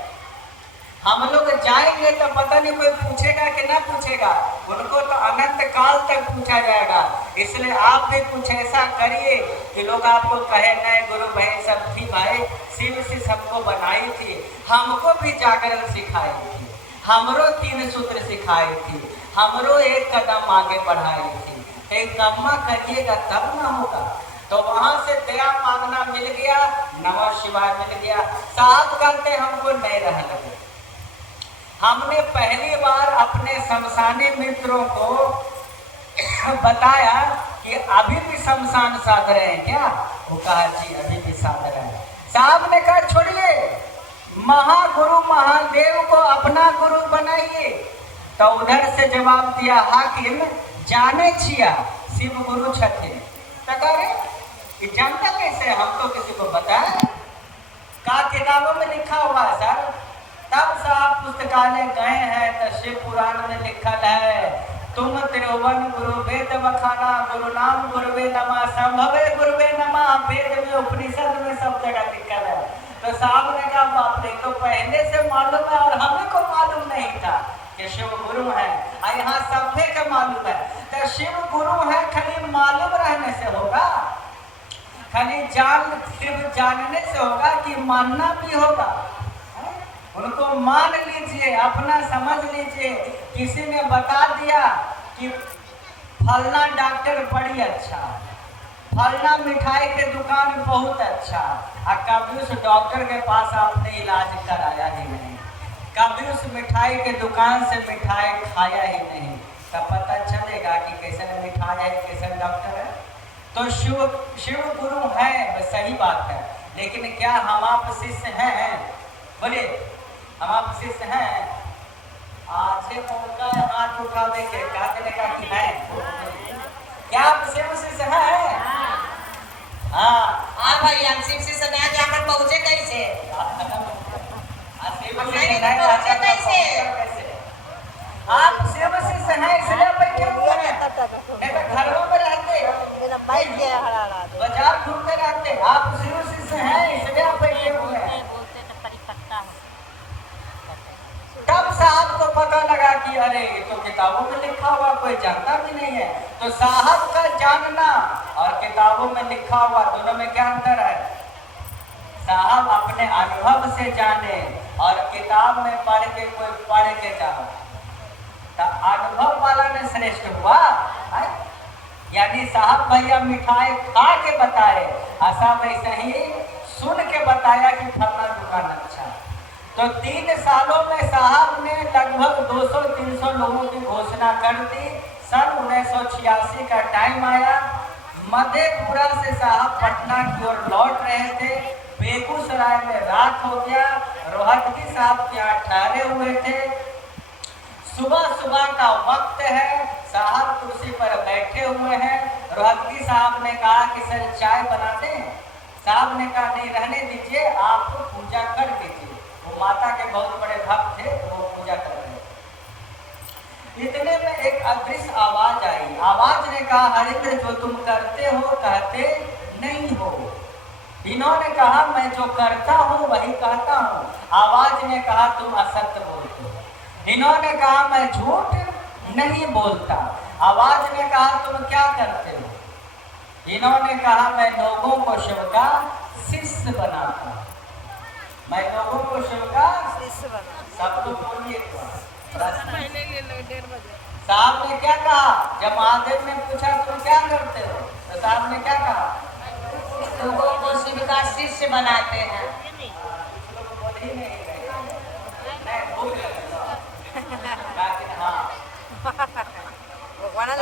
हम लोग जाएंगे तो पता नहीं कोई पूछेगा कि ना पूछेगा, उनको तो अनंत काल तक पूछा जाएगा। इसलिए आप भी कुछ ऐसा करिए कि लोग आपको कहे नहीं गुरु भाई सब थी भाई, शिव से सबको बनाई थी, हमको भी जागरण सिखाई थी, हमरो 3 सूत्र सिखाई थी, हमरो 1 कदम आगे बढ़ाई थी। एक कम्मा करिएगा तब ना होगा। तो वहां से दया मांगना मिल गया, नमः शिवाय मिल गया। साहब कहते हमको नहीं रह लगे, हमने पहली बार अपने शमशानी मित्रों को बताया कि अभी भी शमशान साध रहे हैं क्या? वो कहा जी अभी भी साध रहे हैं। साहब ने कहा छोड़िए, महागुरु महादेव को अपना गुरु बनाइए। तो उधर से जवाब दिया हाकिम, जाने छिया शिव गुरु छथिन। ये जानता कैसे? हम तो किसी को बताए का किताबों में लिखा हुआ है सर। तब साहब पुस्तकालय गए हैं तो शिव पुराण में लिखल है, तुम त्रिभुवन गुरु वेद बखाना, गुरु नाम गुरुवे नमः, संभवे गुरुवे नमः। वेद में उपनिषद में सब जगह लिखल है। तो साहब ने कहा बाप रे, तो पहले से मालूम है और हमें को मालूम नहीं था कि शिव गुरु है। यहाँ सबके का मालूम है। तो शिव गुरु है खाली मालूम रहने से होगा? खाली सिर्फ जानने से होगा कि मानना भी होगा? उनको मान लीजिए, अपना समझ लीजिए। किसी ने बता दिया कि फलना डॉक्टर बड़ी अच्छा, फलना मिठाई के दुकान बहुत अच्छा, और कभी उस डॉक्टर के पास आपने इलाज कराया ही नहीं, कभी उस मिठाई के दुकान से मिठाई खाया ही नहीं, तब पता चलेगा कि कैसे मिठाई है, कैसे डॉक्टर है। तो शिव गुरु है, सही बात है, लेकिन क्या हम आप शिष्य हैं? बोलिए, हम आप शिष्य हैं? आज मौका हाथ उठा देखे क्या देगा कि है? क्या आप शिव शिष्य हैं? हाँ भाई, हम शिव शिष्य नहीं, यहाँ पर पहुँचे कैसे? आप शिव शिष्य हैं इसलिए बैठे हुए हैं, नहीं तो घरों में रहते, बाजार घूमते रहते। आप शिव शिष्य हैं इसलिए आप बैठे हुए हैं। तब साहब को पता लगा कि अरे ये तो किताबों में लिखा हुआ, कोई जानता भी नहीं है। तो साहब का जानना और किताबों में लिखा हुआ दोनों में क्या अंतर है? साहब अपने अनुभव से जाने और किताब में पढ़ के कोई पढ़ के जाओ, तो अनुभव वाला ने श्रेष्ठ हुआ। यानी साहब भैया मिठाई खा के बताए, ऐसा वैसे ही सुन के बताया कि फलना दुकान अच्छा। तो 3 सालों में साहब ने लगभग 200-300 लोगों की घोषणा कर दी। सन 1986 का टाइम आया, मधेपुरा से साहब पटना की ओर लौट रहे थे। बेगूसराय में रात हो गया, रोहतगी साहब के यहाँ ठहरे हुए थे। सुबह का वक्त है, साहब कुर्सी पर बैठे हुए हैं। रोहतगी साहब ने कहा कि सर चाय बना दें? साहब ने कहा नहीं, रहने दीजिए, आप पूजा कर दीजिए। वो माता के बहुत बड़े भक्त थे, तो वो पूजा कर रहे थे। इतने में एक अदृश्य आवाज आई। आवाज ने कहा, हरिंद्र जो तुम करते हो कहते नहीं हो। इन्होंने कहा मैं जो करता हूँ वही कहता हूँ। आवाज ने कहा तुम असत्य बोलते हो। इन्होंने कहा मैं झूठ नहीं बोलता। आवाज ने कहा तुम क्या करते हो? इन्होंने कहा मैं लोगों को शिव का शिष्य बनाता हूँ। मैं लोगों को शिव का शिष्य बनाता। सब लोग बोलिए। साहब ने क्या कहा जब महादेव ने पूछा तुम क्या करते हो? तो साहब ने क्या कहा? लोगों को शिव का शिष्य बनाते हैं।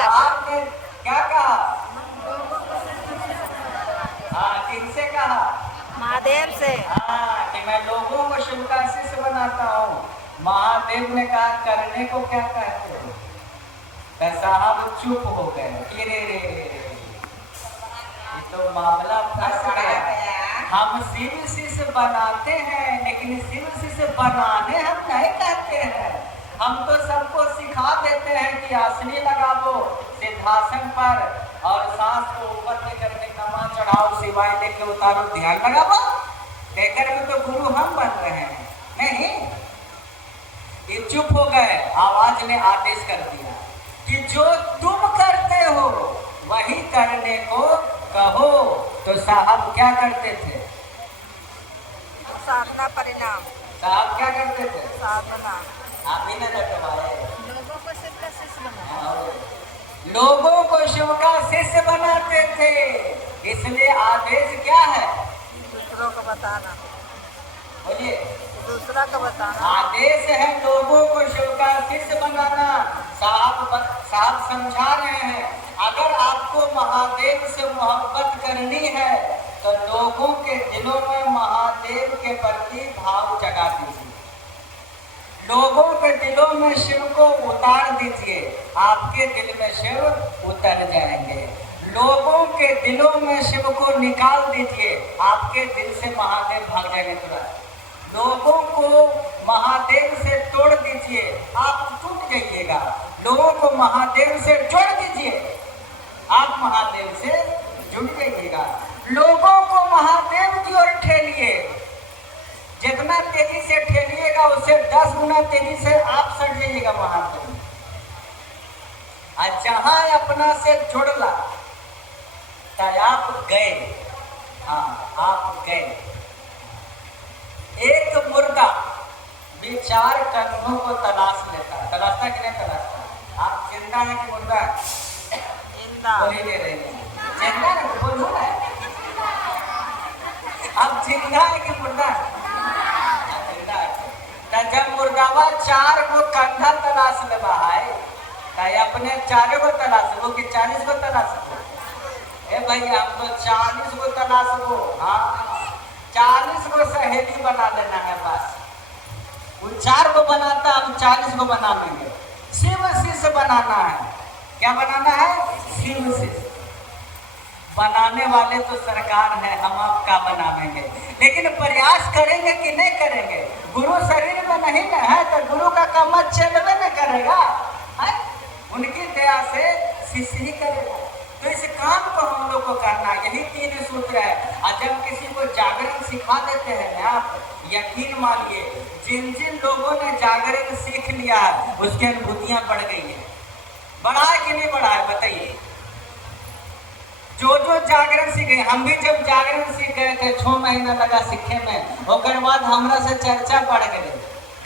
आपने क्या कहा? हाँ, किनसे कहा? महादेव से। हाँ, कि मैं लोगों को शिव का शिष्य बनाता हूँ। महादेव ने कहा करने को क्या कहते हो? साहब चुप हो गए। रे तो मामला फंस गया। हम शिव शिष्य बनाते हैं, लेकिन शिव शिष्य बनाने हम नहीं कहते हैं। हम तो सबको सिखा देते हैं कि आसनी लगाओ सिद्धासन पर और सांस को ऊपर लेकर के कमा चढ़ाओ, सिवाय लेके उतारो, ध्यान लगाओ। कहकर में तो गुरु हम बन रहे हैं। नहीं, ये चुप हो गए। आवाज ने आदेश कर दिया कि जो तुम करते हो वही करने को कहो। तो साहब क्या करते थे? साधना परिणाम। साहब क्या करते थे? साधना। आप ही ने रखवाए। लोगों को शिव का शिष्य बनाते। लोगों को शिव का शिष्य बनाते थे। इसलिए आदेश क्या है? दूसरों को बताना। बोलिए। दूसरा का बताना। आदेश है लोगों को शिव का शिष्य बनाना। साहब समझा रहे हैं, अगर आपको महादेव से मोहब्बत करनी है तो लोगों के दिलों में महादेव के प्रति भाव जगा दीजिए, लोगों के दिलों में शिव को उतार दीजिए, आपके दिल में शिव उतर जाएंगे। लोगों के दिलों में शिव को निकाल दीजिए, आपके दिल से महादेव भाग जाएंगे तुरंत। लोगों को महादेव से तोड़ दीजिए, आप टूट जाइएगा। लोगों को महादेव से जोड़ दीजिए, आप महादेव से जुड़ जाइएगा। लोगों को महादेव की ओर ठेलिए, जितना तेजी से ठेलिएगा उससे 10 गुना तेजी से आप सट जाइएगा महादेव। और जहां अपना से जुड़ला आप गए, हाँ आप गए। एक मुर्गा भी 4 कंधों को तलाश लेता, तलाशता कि नहीं तलाशता? आप जिंदा है कि मुर्गा? जिंदा। बोली ले रही है, जिंदा है, बोल रहा है। आप जिंदा है कि मुर्गा? जिंदा है। तो जब मुर्गावा 4 को कंधा तलाश लेवा है, तो अपने 4 को तलाश वो कि 40 को तलाश वो? ए भैया हम तो 40 को तलाश वो, हाँ 40 को सहेली बना लेना है बस। वो 4 को बनाता, हम 40 को बना लेंगे। शिव शिष्य बनाना है। क्या बनाना है? शिव शिष्य। बनाने वाले तो सरकार है, हम आपका बनाएंगे, लेकिन प्रयास करेंगे कि नहीं करेंगे? गुरु शरीर में नहीं ना है तो गुरु का काम चलवे न करेगा है? उनकी दया से शिष्य ही करेगा। तो इस काम को हम लोग को करना, यही 3 सूत्र है। और जब किसी को जागरण सिखा देते हैं ना, आप यकीन मानिए, जिन जिन लोगों ने जागरण सीख लिया है उसकी अनुभूतियां बढ़ गई है। बढ़ा है कि नहीं बढ़ा है बताइए? जो जो जागरण सीखे, हम भी जब जागरण सीख गए थे 6 महीना लगा सीखे में, उसके बाद हमरा से चर्चा बढ़ गई।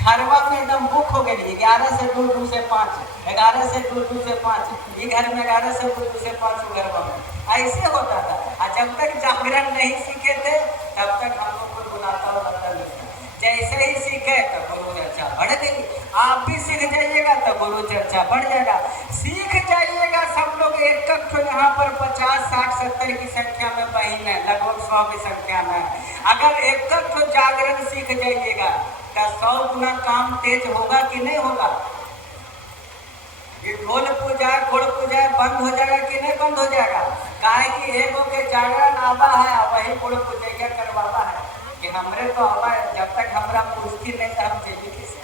घरवा में एकदम बुक हो गई, 11 से 2, 2 से 5, 11 से 2, 2 से 5, ये घर में 11 से 2, 2 से 5 घरवा में ऐसे होता था। और जब तक जागरण नहीं सीखे थे तब तक हम लोग को बुलाता और पता नहीं था। जैसे ही सीखे तो गुरु चर्चा बढ़ गई। आप भी सीख जाइएगा तो गुरु चर्चा बढ़ जाएगा। सीख जाइएगा सब लोग एक तो यहाँ पर 50, 60, 70 की संख्या में बहन है, लगभग 100 की संख्या में। अगर एक तो जागरण सीख जाइएगा तो 100 गुना काम तेज होगा कि नहीं होगा? ये ढोल पूजा घोड़ पूजा बंद हो जाएगा कि नहीं बंद हो जाएगा? काहे कि एगो के जागरण आवा है, वही घोड़ पूजा करवावा है कि हमरे तो आवा है। जब तक हमरा पूछती नहीं तो हम चली किसे?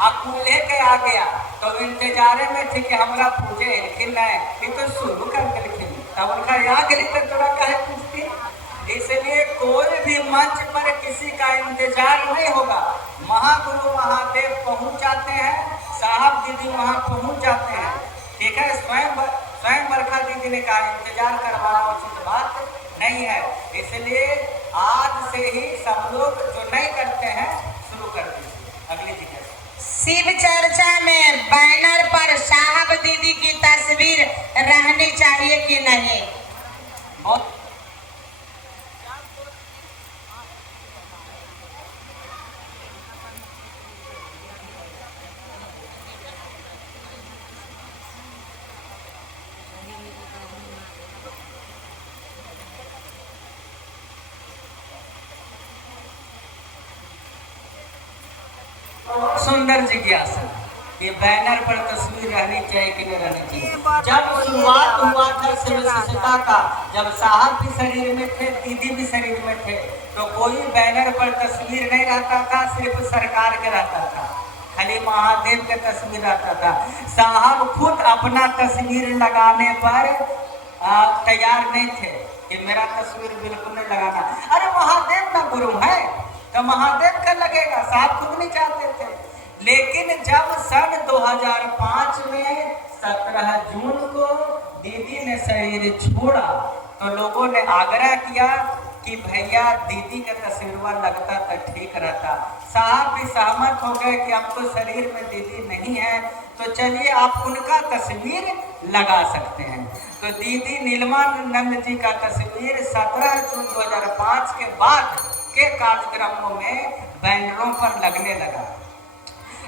आप लेके आ गया तो इंतजारे में थे कि हमरा पूछे, लेकिन नहीं तो शुरू कर लिखी तब उनका याद लिखकर थोड़ा कहे पूछती। इसलिए कोई भी मंच पर किसी का इंतजार नहीं होगा। महागुरु महादेव पहुंच जाते हैं, साहब दीदी वहां पहुंच जाते हैं, ठीक है। स्वयं बरखा दीदी ने कहा इंतजार करवाना उचित बात नहीं है। इसलिए आज से ही सब लोग जो नहीं करते हैं शुरू कर दीजिए। अगली चीज शिव चर्चा में बैनर पर साहब दीदी की तस्वीर रहनी चाहिए कि नहीं? बहुत सुंदर जिज्ञासा, ये बैनर पर तस्वीर रहनी चाहिए कि नहीं रहनी चाहिए? जब शुरुआत हुआ था शिव शिष्यता का, जब साहब भी शरीर में थे, दीदी भी शरीर में थे, तो कोई बैनर पर तस्वीर नहीं रहता था, सिर्फ सरकार के रहता था, खाली महादेव के तस्वीर रहता था। साहब खुद अपना तस्वीर लगाने पर तैयार नहीं थे कि मेरा तस्वीर बिल्कुल नहीं लगाना। अरे महादेव का गुरु है तो महादेव का लगेगा, साहब खुद नहीं चाहते थे। लेकिन जब सन 2005 में 17 जून को दीदी ने शरीर छोड़ा तो लोगों ने आग्रह किया कि भैया दीदी का तस्वीर लगता तो ठीक रहता। साहब भी सहमत हो गए कि अब तो शरीर में दीदी नहीं है, तो चलिए आप उनका तस्वीर लगा सकते हैं। तो दीदी नीलमानंद जी का तस्वीर 17 जून 2005 के बाद के कार्यक्रमों में बैनरों पर लगने लगा।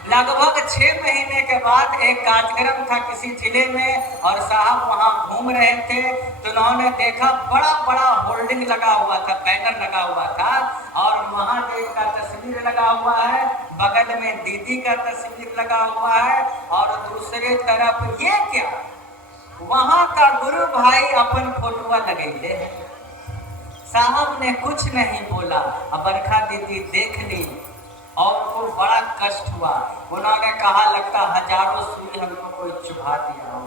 लगभग 6 महीने के बाद एक कार्यक्रम था किसी जिले में और साहब वहां घूम रहे थे, तो उन्होंने देखा बड़ा बड़ा होल्डिंग लगा हुआ था, बैनर लगा हुआ था और महादेव का तस्वीर लगा हुआ है, बगल में दीदी का तस्वीर लगा हुआ है और दूसरे तरफ ये क्या, वहां का गुरु भाई अपन फोटोआ लगे। साहब ने कुछ नहीं बोला। अब बरखा दीदी देख ली और उनको बड़ा कष्ट हुआ। उन्होंने कहा लगता हजारों सुई हम लोग को चुभा दिया हो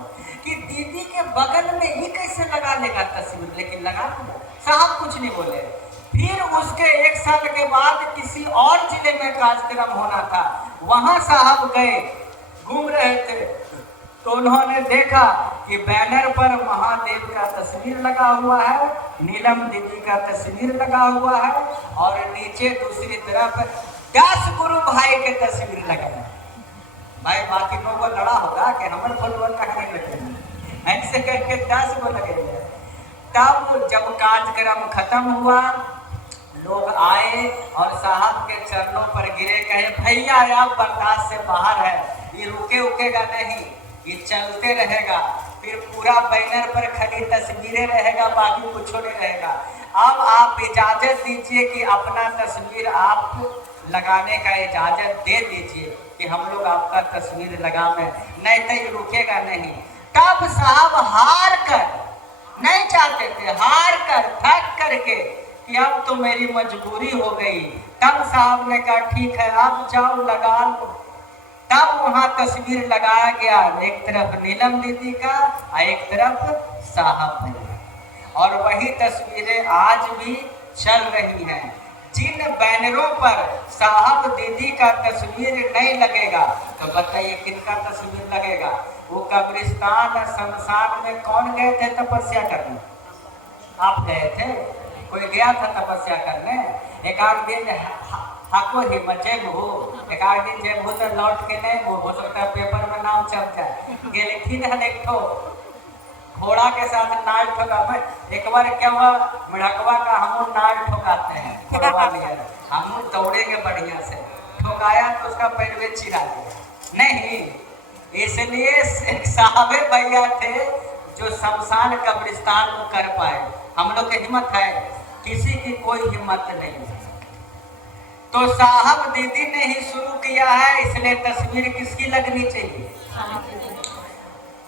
कि दीदी के बगल में ये कैसे लगा लेगा तस्वीर, लेकिन लगा दिया। साहब कुछ नहीं बोले। फिर उसके 1 साल के बाद किसी और जिले में कार्यक्रम होना था, वहां साहब गए, घूम रहे थे, तो उन्होंने देखा कि बैनर पर महादेव का तस्वीर लगा हुआ है, नीलम दीदी का तस्वीर लगा हुआ है और नीचे दूसरी तरफ 10 गुरु भाई के तस्वीर लगे हैं। भाई बाकी लोगों को लड़ा होगा कि हमारे फोटो कहाँ लगे, ऐसे करके 10 को लगे। तब जब कार्यक्रम खत्म हुआ, लोग आए और साहब के चरणों पर गिरे, कहे भैया आप बर्दाश्त से बाहर है, ये रुके उकेगा नहीं, ये चलते रहेगा, फिर पूरा बैनर पर खाली तस्वीरें रहेगा, बाकी कुछ नहीं रहेगा। अब आप इजाजत दीजिए कि अपना तस्वीर आप लगाने का इजाजत दे दीजिए कि हम लोग आपका तस्वीर लगावें, नहीं तो ये रुकेगा नहीं। तब साहब हार कर, नहीं चाहते थे, हार कर थक करके कि अब तो मेरी मजबूरी हो गई, तब साहब ने कहा ठीक है आप जाओ लगा लो। तब वहां तस्वीर लगाया गया, एक तरफ नीलम दीदी का और एक तरफ साहब भैया, और वही तस्वीरें आज भी चल रही हैं। जिन बैनरों पर साहब दीदी का तस्वीर नहीं लगेगा तो बताइए किनका तस्वीर लगेगा। वो कब्रिस्तान शमशान में कौन गए थे तपस्या करने? आप गए थे? कोई गया था तपस्या करने? एक आध दिन हाको ही जेब हो, एक आध दिन जेब हो तो लौट के नहीं हो सकता है पेपर में नाम छप जाए। गेलखिन है एक ठो घोड़ा के साथ नाल ठोका। मैं एक बार क्या हुआ, मिढ़कवा का हम नाल ठोकाते हैं, हम दौड़ेंगे बढ़िया से, ठोकाया तो उसका पैर में चिरा दिया नहीं। इसलिए एक साहबे भैया थे जो शमशान कब्रिस्तान को कर पाए। हम लोग की हिम्मत है, किसी की कोई हिम्मत नहीं। तो साहब दीदी ने ही शुरू किया है, इसलिए तस्वीर किसकी लगनी चाहिए?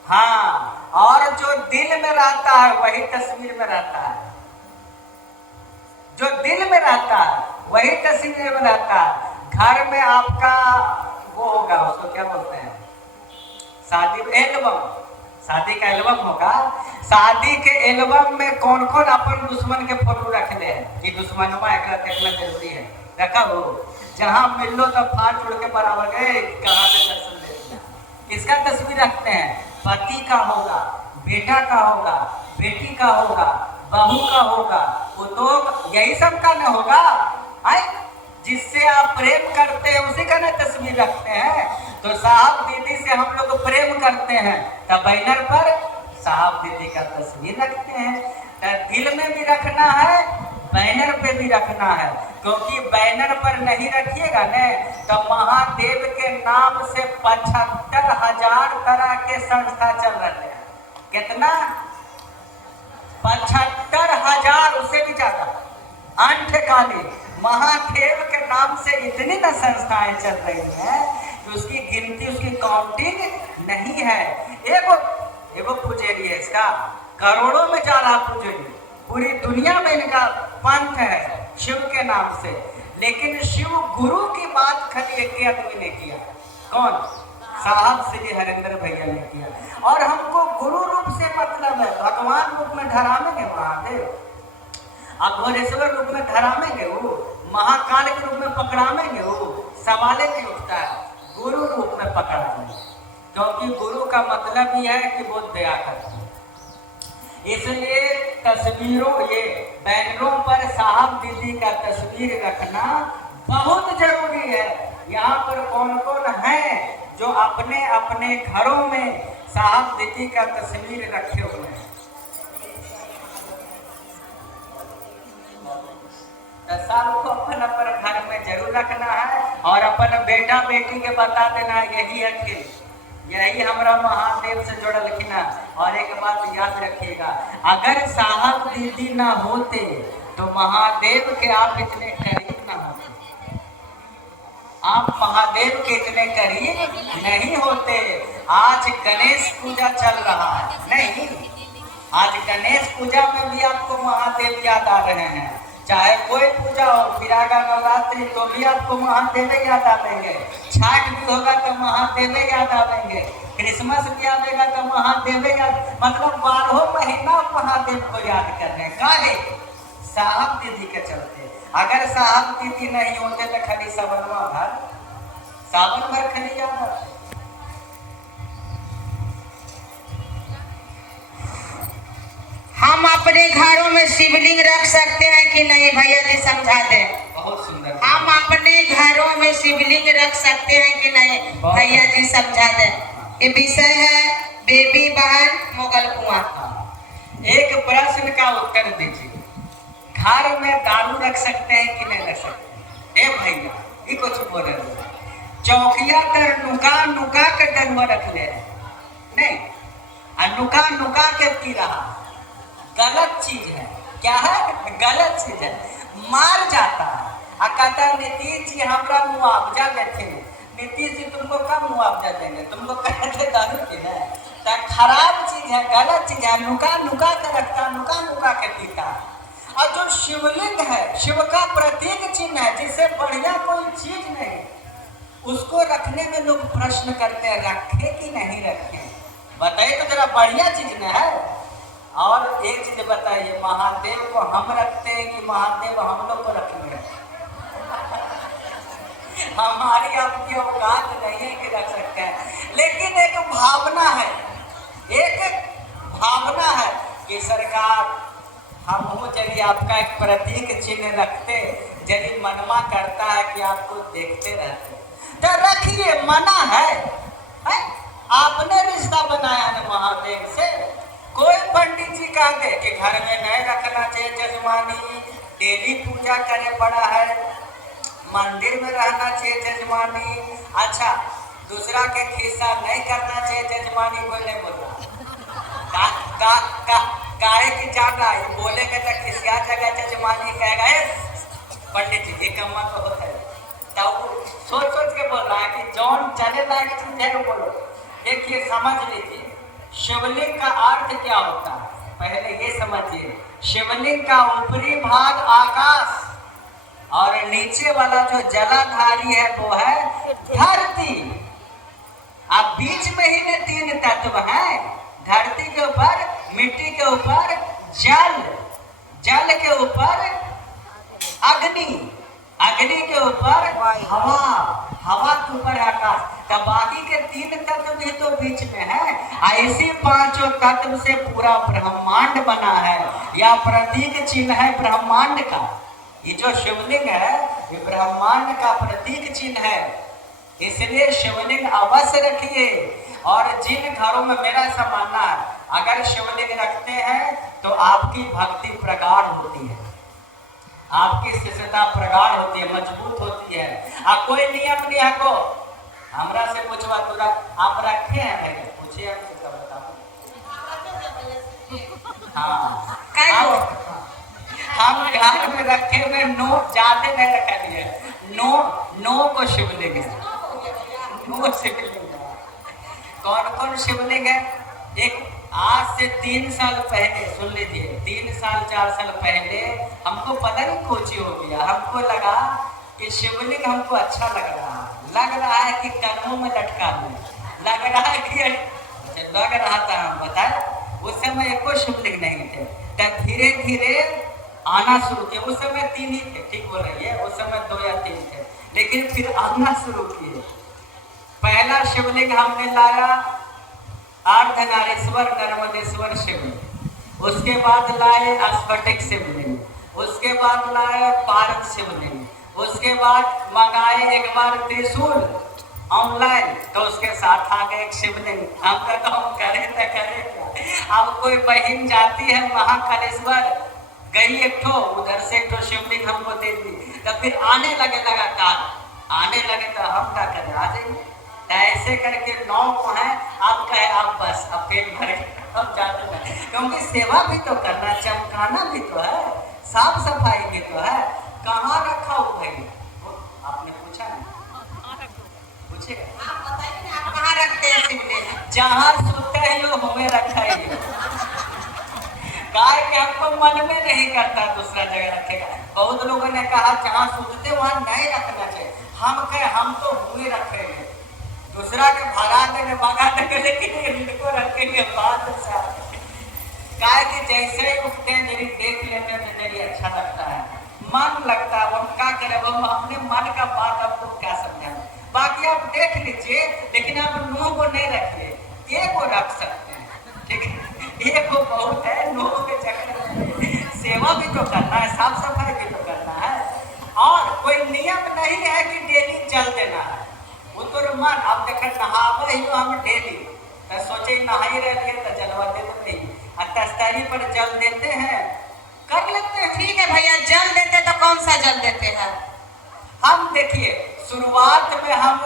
हाँ, और जो दिल में रहता है वही तस्वीर में रहता है, जो दिल में रहता है वही तस्वीर में रहता है। घर में आपका वो होगा, उसको क्या बोलते हैं, शादी एल्बम, शादी का एल्बम होगा। शादी के एल्बम में कौन कौन अपन दुश्मन के फोटो रख ले हैं कि दुश्मनवा एक देखना जरूरी है, रखा हो। जहाँ मिल लो तब फाड़ छोड़ के बराबर गए, कहाँ से दर्शन ले। किसका तस्वीर रखते हैं? पति का होगा, बेटा का होगा, बेटी का होगा, बहू का होगा, वो तो यही सब का न होगा। आए जिससे आप प्रेम करते हैं उसी का न तस्वीर रखते हैं। तो साहब दीदी से हम लोग प्रेम करते हैं तब बैनर पर साहब दीदी का तस्वीर रखते हैं। तो दिल में भी रखना है, बैनर पे भी रखना है, क्योंकि बैनर पर नहीं रखिएगा न तो महादेव के नाम से 75,000 तरह के संस्था चल रहे हैं। कितना? 75,000, उससे भी ज्यादा। अंठकाली महादेव के नाम से इतनी न संस्थाएं चल रही हैं कि उसकी गिनती, उसकी काउंटिंग नहीं है। एगो पुजारी है, इसका करोड़ों में जा रहा पुजारी, पूरी दुनिया में इनका पंथ है शिव के नाम से। लेकिन शिव गुरु की बात खाली एक आदमी ने किया, कौन? साहब श्री हरिंदर भैया ने किया। और हमको गुरु रूप से मतलब है, भगवान रूप में धरामेंगे महादेव, अघोरेश्वर रूप में धरामेंगे, वो महाकाल के रूप में पकड़ामेंगे, वो सवाल नहीं उठता है। गुरु रूप में पकड़ाएंगे, क्योंकि गुरु का मतलब ही है कि वो दया करते हैं। इसलिए तस्वीरों, ये बैनरों पर साहब दीदी का तस्वीर रखना बहुत जरूरी है। यहाँ पर कौन कौन है जो अपने अपने घरों में साहब दीदी का तस्वीर रखे हुए हैं? सबको अपन अपन घर में जरूर रखना है और अपन बेटा बेटी के बता देना है यही है खेल, यही हमारा महादेव से जुड़लखिन है। और एक बात याद रखिएगा, अगर साहब दीदी ना होते तो महादेव के आप इतने करीब ना होते, आप महादेव के इतने करीब नहीं होते। आज गणेश पूजा चल रहा है, नहीं, आज गणेश पूजा में भी आपको महादेव याद आ रहे हैं। चाहे कोई पूजा हो, बिरागा नवरात्रि, तो भी आपको महादेव याद आवेंगे। छठ भी होगा तो महादेव याद आवेंगे। क्रिसमस भी आवेगा तो महादेव याद, मतलब 12 महीना महादेव को याद कर रहे हैं। काहे? साहब दीदी के चलते। अगर साहब दीदी नहीं होते तो खाली सावन भर खाली याद आते। हम अपने घरों में शिवलिंग रख सकते हैं कि नहीं भैया जी समझा दें। बहुत सुंदर। हम अपने घरों में शिवलिंग रख सकते हैं कि नहीं भैया जी समझा दें। ये विषय है बेबी बहन मुगल कुआं। एक प्रश्न का उत्तर दीजिए, घर में दारू रख सकते हैं कि नहीं रख सकते? ए भैया ये कुछ बोल रहे, चौकिया तर नुका के डरवा रख ले नहीं, नुका के पी रहा, गलत चीज है। क्या है? गलत चीज है, मार जाता है। कहता नीतीश जी हमारा मुआवजा देते, नीतीश जी तुमको कब मुआवजा देंगे, तुमको कहते दारू पीना है। तो खराब चीज है, गलत चीज है, नुका के रखता, नुका के पीता। और जो शिवलिंग है, शिव का प्रतीक चिन्ह है, जिससे बढ़िया कोई चीज नहीं, उसको रखने में लोग प्रश्न करते हैं रखे कि नहीं रखे। बताइए तो जरा, बढ़िया चीज न है। और एक चीज बताइए, महादेव को हम रखते हैं कि महादेव हम लोग को रखेंगे? हमारी आपकी औकात नहीं है कि रख सकते हैं, लेकिन एक भावना है, कि सरकार हम हो चलिए आपका एक प्रतीक चिन्ह रखते, यदि मनमा करता है कि आपको देखते रहते तो रखिए, मना है? आपने रिश्ता बनाया है महादेव से। कोई पंडित जी कह दे कि घर में नहीं रखना चाहिए जजमानी, डेली पूजा करे पड़ा है, मंदिर में रहना चाहिए जजमानी, अच्छा दूसरा के खिस्सा नहीं करना चाहिए जजमानी, कोई नहीं बोलता। काहे की जाना बोलेंगे तो खिसिया जगह जजमानी कहेगा पंडित जी एक कम्मा तो होता है, तब सोच के बोल रहा है कि जौन चले लायक चीज है बोलो। देखिए समझ लीजिए, शिवलिंग का अर्थ क्या होता है, पहले ये समझिए। शिवलिंग का ऊपरी भाग आकाश और नीचे वाला जो जलाधारी है वो है धरती। अब बीच में ही में 3 तत्व हैं, धरती के ऊपर, मिट्टी के ऊपर जल, जल के ऊपर अग्नि, अग्नि के ऊपर हवा, हवा के ऊपर आकाश। तब बाकी के 3 तत्व भी तो बीच में है। ऐसे 5 तत्व से पूरा ब्रह्मांड बना है, या प्रतीक चिन्ह है ब्रह्मांड का। ये जो शिवलिंग है ये ब्रह्मांड का प्रतीक चिन्ह है, इसलिए शिवलिंग अवश्य रखिए। और जिन घरों में, मेरा ऐसा मानना है, अगर शिवलिंग रखते हैं तो आपकी भक्ति प्रगाढ़ होती है, आपकी शिष्यता प्रगाढ़ होती है, मजबूत होती है। अब कोई नियम नहीं है को हमरा से पूछवा, तुरा आप रखे हैं नहीं, पूछिए हमसे तो बताओ। हाँ, हम घर में रखे हुए नोट ज्यादा नहीं रखा दिए, नो को शिवलिंग है, नो शिवलिंग। कौन कौन शिवलिंग है? एक आज से 3 साल पहले, सुन लीजिए, 3 साल 4 साल पहले हमको पता नहीं कोची हो गया, हमको लगा कि शिवलिंग हमको अच्छा लग रहा है कि कदमों में लटका हुआ, लग रहा है कि लग रहा था। हम बताए उस समय एको शिवलिंग नहीं थे, तब धीरे धीरे आना शुरू किया। उस समय 3 ही थे, ठीक बोल रही है, उस समय 2 या 3 थे, लेकिन फिर आना शुरू किए। पहला शिवलिंग हमने लाया अर्धनारीश्वर नर्मदेश्वर शिवलिंग, उसके बाद लाए स्फटिक शिवलिंग, उसके बाद लाए पारद शिवलिंग, उसके बाद मंगाए एक बार त्रिशूल ऑनलाइन, तो उसके साथ आ गए एक शिवलिंग। हम कहते हम करे तो करे क्या। अब कोई बहन जाती है महाकालेश्वर, गई एक ठो, उधर से एक ठो शिवलिंग हमको दे दी, तब फिर आने लगे लगातार। ऐसे करके 9 को है, आप कहे आप बस अब पेट भर के अब जाते हैं, क्योंकि सेवा भी तो करना, चमकाना भी तो है, साफ सफाई भी तो है। कहाँ रखा हो भाई? आपने पूछा ना, पूछे आप बताइए ना, आप कहाँ रखते हैं शिवलिंग? जहाँ सुनते हैं वो हमें रखा है, गाय के हमको मन में नहीं करता दूसरा जगह रखेगा। बहुत लोगों ने कहा जहाँ सूझते वहाँ नहीं रखना चाहिए, हम कहे हम तो हुए रखेंगे, दूसरा के भगा देंगे, लेकिन इनको रखेंगे बात से। गाय के जैसे ही उठते हैं मेरी देख लेते हैं तो मेरी अच्छा लगता है, मन लगता है, हम क्या करें, हम अपने मन का बात आपको क्या समझाएं। बाकी आप देख लीजिए, लेकिन आप नूह को नहीं रखिए, एक को रख सकते हैं, ठीक है, एक को बहुत है, नूह के चक्कर में सेवा भी तो करना है, साफ सफाई भी तो करना है, और कोई नियम नहीं है कि डेली जल देना है। वो तो मन आप देख नहावे ही हम डेली, तो सोचे नहाई रहे तो जलवा देते नहीं, अतस्तरी पर जल देते हैं, कर लेते हैं। ठीक है भैया, जल देते तो कौन सा जल देते हैं? हम देखिए शुरुआत में हम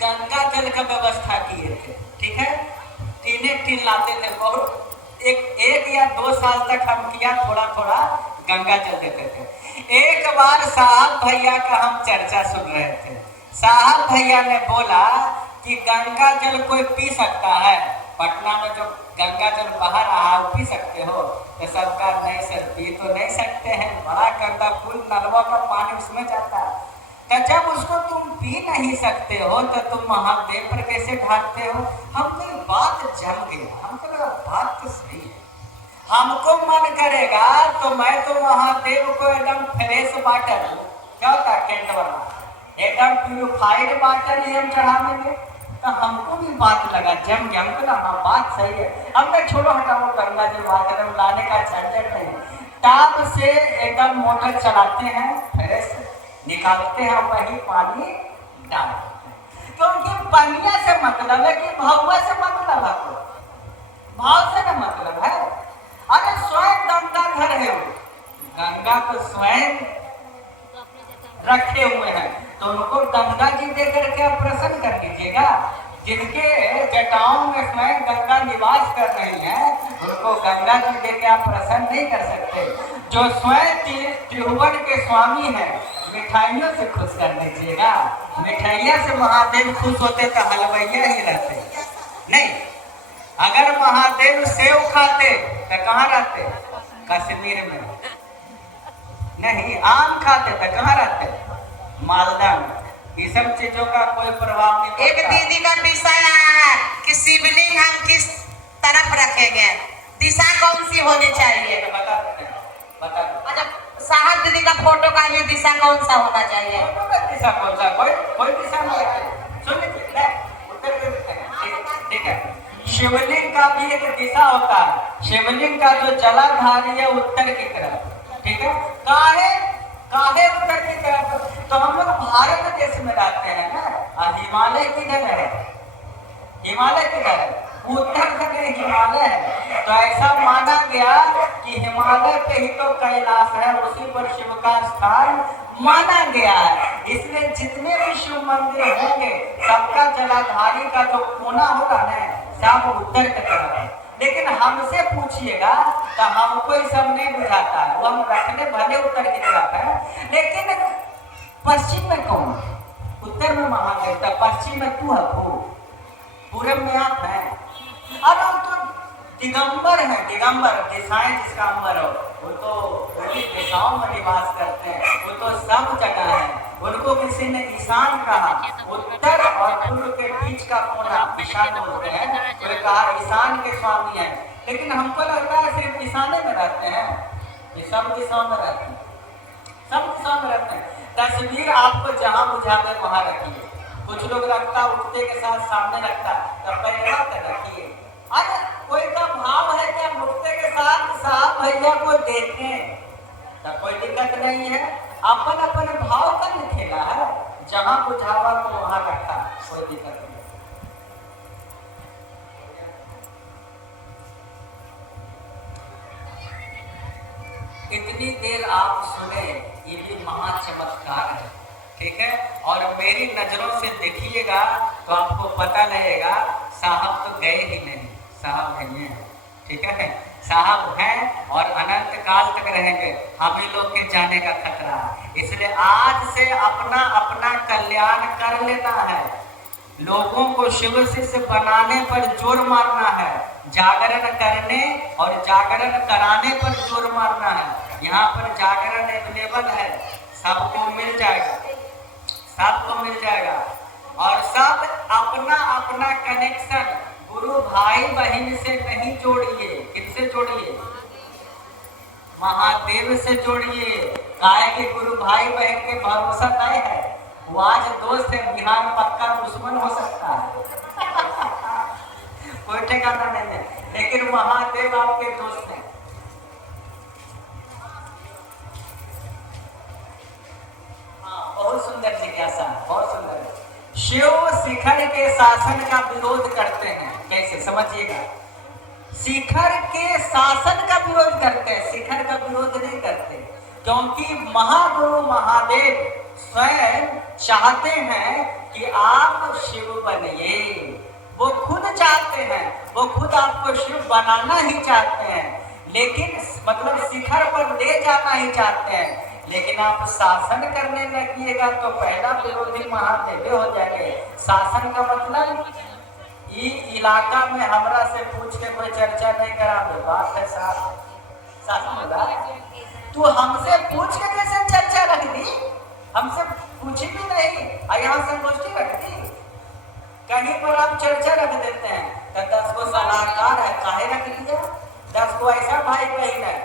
गंगा जल का व्यवस्था किए थे, ठीक है, टीन लाते थे, बहुत एक या 2 साल तक हम किया, थोड़ा थोड़ा गंगा जल देते थे। एक बार साहब भैया का हम चर्चा सुन रहे थे, साहब भैया ने बोला कि गंगा जल कोई पी सकता है, पटना में जो गंगा जल बहा रहा है वो पी सकते हो? तो सबका नहीं सर, पी तो नहीं सकते हैं, बड़ा गंदा फूल नलवा का पानी उसमें जाता है। तो जब उसको तुम पी नहीं सकते हो तो तुम महादेव पर कैसे ढालते हो? हमको बात जम गया, हमको लगा बात तो सही है, हमको मन करेगा तो मैं तो महादेव को एकदम फ्रेश वाटर, क्या होता है केंट वाला, एकदम प्यूरिफाइड वाटर ही हम चढ़ा देंगे। तो हमको भी बात लगा, जम गया, हमको ना हाँ बात सही है। अब मैं छोड़ो हटाओ गंगा जल वाटर लाने का झंझट नहीं, टाप से एकदम मोटर चलाते हैं, फ्रेश निकालते हैं, वही पानी डालते हैं, क्योंकि पनिया से मतलब है कि भौवा से मतलब है, भाव से ना मतलब है। अरे स्वयं गंगा घर है, गंगा तो स्वयं रखे हुए हैं, तो उनको गंगा जी दे करके आप प्रसन्न कर दीजिएगा। जिनके जटाओं में स्वयं गंगा निवास कर रही है, उनको गंगा जी दे के आप प्रसन्न नहीं कर सकते। जो स्वयं त्रिभुवन के स्वामी हैं, मिठाइयों से खुश कर दीजिएगा। मिठाइया से महादेव खुश होते तो हलवैया ही रहते नहीं। अगर महादेव सेव खाते तो कहाँ रहते? कश्मीर में। नहीं, आम खाते तो कहाँ रहते? मालदा में। ये सब चीजों का कोई प्रभाव नहीं। एक दीदी का विषय आया है कि शिवलिंग हम किस तरफ रखेंगे, दिशा कौन सी होनी चाहिए? बता अच्छा, साहब दीदी का फोटो का भी दिशा कौन सा होना चाहिए? दिशा कौन सा? कोई दिशा नहीं रखे। सुन लीजिए, उत्तर ठीक है। शिवलिंग का भी एक दिशा होता है। शिवलिंग का जो जलाधारी है उत्तर की तरफ, ठीक है। काहे उत्तर की तरफ? तो हम लोग भारत देश में रहते हैं ना, हिमालय किधर है? हिमालय किधर है? उत्तर में हिमालय है। तो ऐसा माना गया कि हिमालय पे ही तो कैलाश है, उसी पर शिव का स्थान माना गया है। इसलिए जितने भी शिव मंदिर होंगे, सबका जलाधारी का जो कोना होगा ना, सब उत्तर की तरफ है। लेकिन हमसे पूछिएगा तो हमको ये सब नहीं बुझाता है, वो हम रखने भले उत्तर की तरफ है, लेकिन पश्चिम में कौन? उत्तर में महादेव, तो पश्चिम में तू है, पूरब में आप है। अब हम तो दिगंबर है, दिगंबर दिशाएं जिसका अंबर हो, वो तो पूरी दिशाओं में निवास करते हैं, वो तो सब जगह है। उनको किसी ने ईशान कहा, उत्तर और पूर्व के बीच का कोना ईशान बोलते हैं, तो कहा ईशान के स्वामी है। लेकिन हमको लगता है सिर्फ ईशाने में रहते हैं, ये सब दिशाओं में रहते हैं, सब दिशाओं में रहते हैं। तस्वीर आपको जहाँ बुझावे वहां रखिए। कुछ लोग रखता उठते के साथ सामने रखता, तब पैरा तक रखिए। अरे कोई का भाव है कि मुक्ते के साथ साहब भैया को देखें, तब कोई दिक्कत नहीं है। अपन अपन भाव का लिखेगा है, जहाँ बुझावा को वहां रखा, कोई दिक्कत नहीं। इतनी देर आप सुने, ये भी महा चमत्कार है। ठीक है। और मेरी नजरों से देखिएगा तो आपको पता लगेगा साहब तो गए ही नहीं, साहब नहीं है, ठीक है। साहब हैं और अनंत काल तक रहेंगे, हम ही लोग के जाने का खतरा है। इसलिए आज से अपना अपना कल्याण कर लेना है, लोगों को शिव शिष्य बनाने पर जोर मारना है, जागरण करने और जागरण कराने पर जोर मारना है। यहाँ पर जागरण अवेलेबल है, सबको मिल जाएगा, सबको मिल जाएगा। और सब अपना अपना कनेक्शन गुरु भाई बहन से नहीं जोड़िए, किससे जोड़िए? महादेव से जोड़िए। काहे कि गुरु भाई बहन के भरोसा नहीं है, वो आज दोस्त है, बिहार पक्का दुश्मन हो सकता है कोई ठिकाना नहीं है, लेकिन महादेव आपके दोस्त हैं। हाँ, बहुत सुंदर जिज्ञासा, बहुत सुंदर। शिव शिखर के शासन का विरोध करते हैं, कैसे समझिएगा? शिखर के शासन का विरोध करते हैं, शिखर का विरोध नहीं करते, क्योंकि महागुरु महादेव स्वयं चाहते हैं कि आप शिव बनिए। वो खुद चाहते हैं, वो खुद आपको शिव बनाना ही चाहते हैं, लेकिन मतलब शिखर पर ले जाना ही चाहते हैं। लेकिन आप शासन करने लगिएगा तो पहला विरोधी महादेव हो जाएंगे। शासन का मतलब इलाका में हमरा से पूछ के कोई चर्चा नहीं करा दो, बात है शासन। तू हमसे पूछ के कैसे चर्चा रख दी? हमसे पूछी भी नहीं, यहाँ संगोष्ठी रख दी, कहीं पर आप चर्चा रख देते हैं। तो 10 को सलाहकार है, काहे रख लिया? 10 को ऐसा भाई बहन है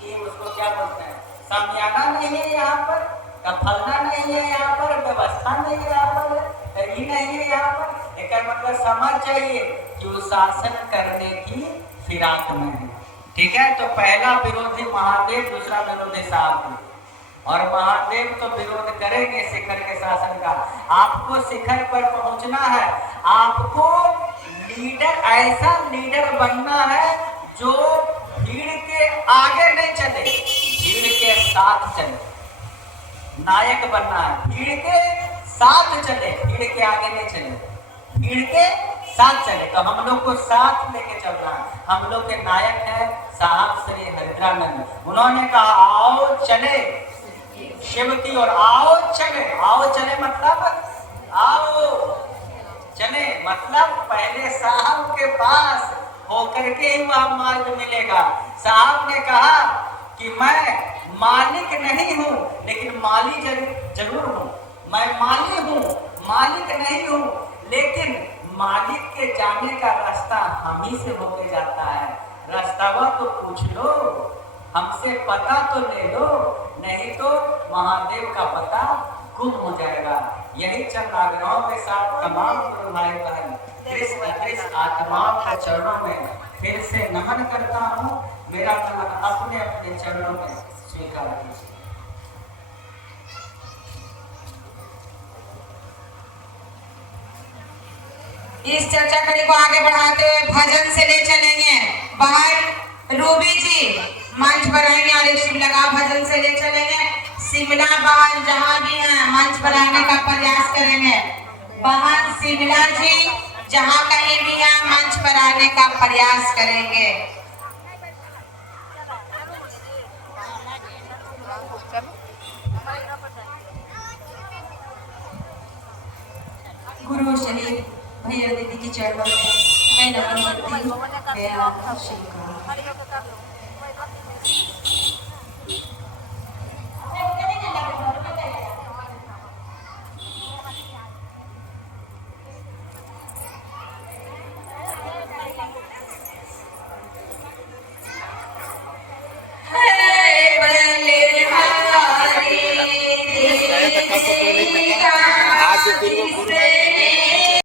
कि उसको क्या बोलते हैं, सामियाना नहीं है यहाँ पर, फलना नहीं है यहाँ पर, व्यवस्था नहीं है यहाँ पर, ही नहीं है यहाँ पर। एक मतलब समझ चाहिए जो शासन करने की फिराक में है, ठीक है। तो पहला विरोधी महादेव, दूसरा विरोधी साहब, और महादेव तो विरोध करेंगे शिखर के शासन का। आपको शिखर पर पहुंचना है, आपको लीडर, ऐसा लीडर बनना है जो भीड़ के आगे नहीं चले, भीड़ के साथ चले। नायक बनना है, भीड़ के साथ चले, भीड़ के आगे नहीं चले, भीड़ के साथ चले। तो हम लोग को साथ लेके चलना है। हम लोग के नायक है साहब श्री हरिद्रानंद, उन्होंने कहा आओ चले शिव की ओर, आओ चले। आओ चले मतलब आओ चले, मतलब पहले साहब के पास होकर के ही वह मार्ग मिलेगा। साहब ने कहा कि मैं मालिक नहीं हूँ, लेकिन माली जरूर हूँ। मैं माली हूँ, मालिक नहीं हूँ, लेकिन मालिक के जाने का रास्ता हम ही से होके जाता है। रास्तावा तो पूछ लो, हमसे पता तो ले लो, नहीं तो महादेव का पता गुम हो जाएगा। यही चंद आग्रहों के साथ तमाम गुरु भाई बहन कृष्ण आत्माओं के चरणों में फिर से नमन करता हूँ। मेरा नमन अपने अपने चरणों में स्वीकार कीजिए। इस चर्चा कड़ी को आगे बढ़ाते हुए भजन से ले चलेंगे। बाहर रूबी जी मंच पर आएंगे और एक शिव लगा भजन से ले चलेंगे। शिमला बाहर जहाँ भी हैं मंच पर आने का प्रयास करेंगे। बाहर शिमला जी जहाँ कहीं भी हैं मंच पर आने का प्रयास करेंगे। गुरु शरीर भैया दीदी की चरणों में मैं नमन करती हूँ। मेरा शिवका आज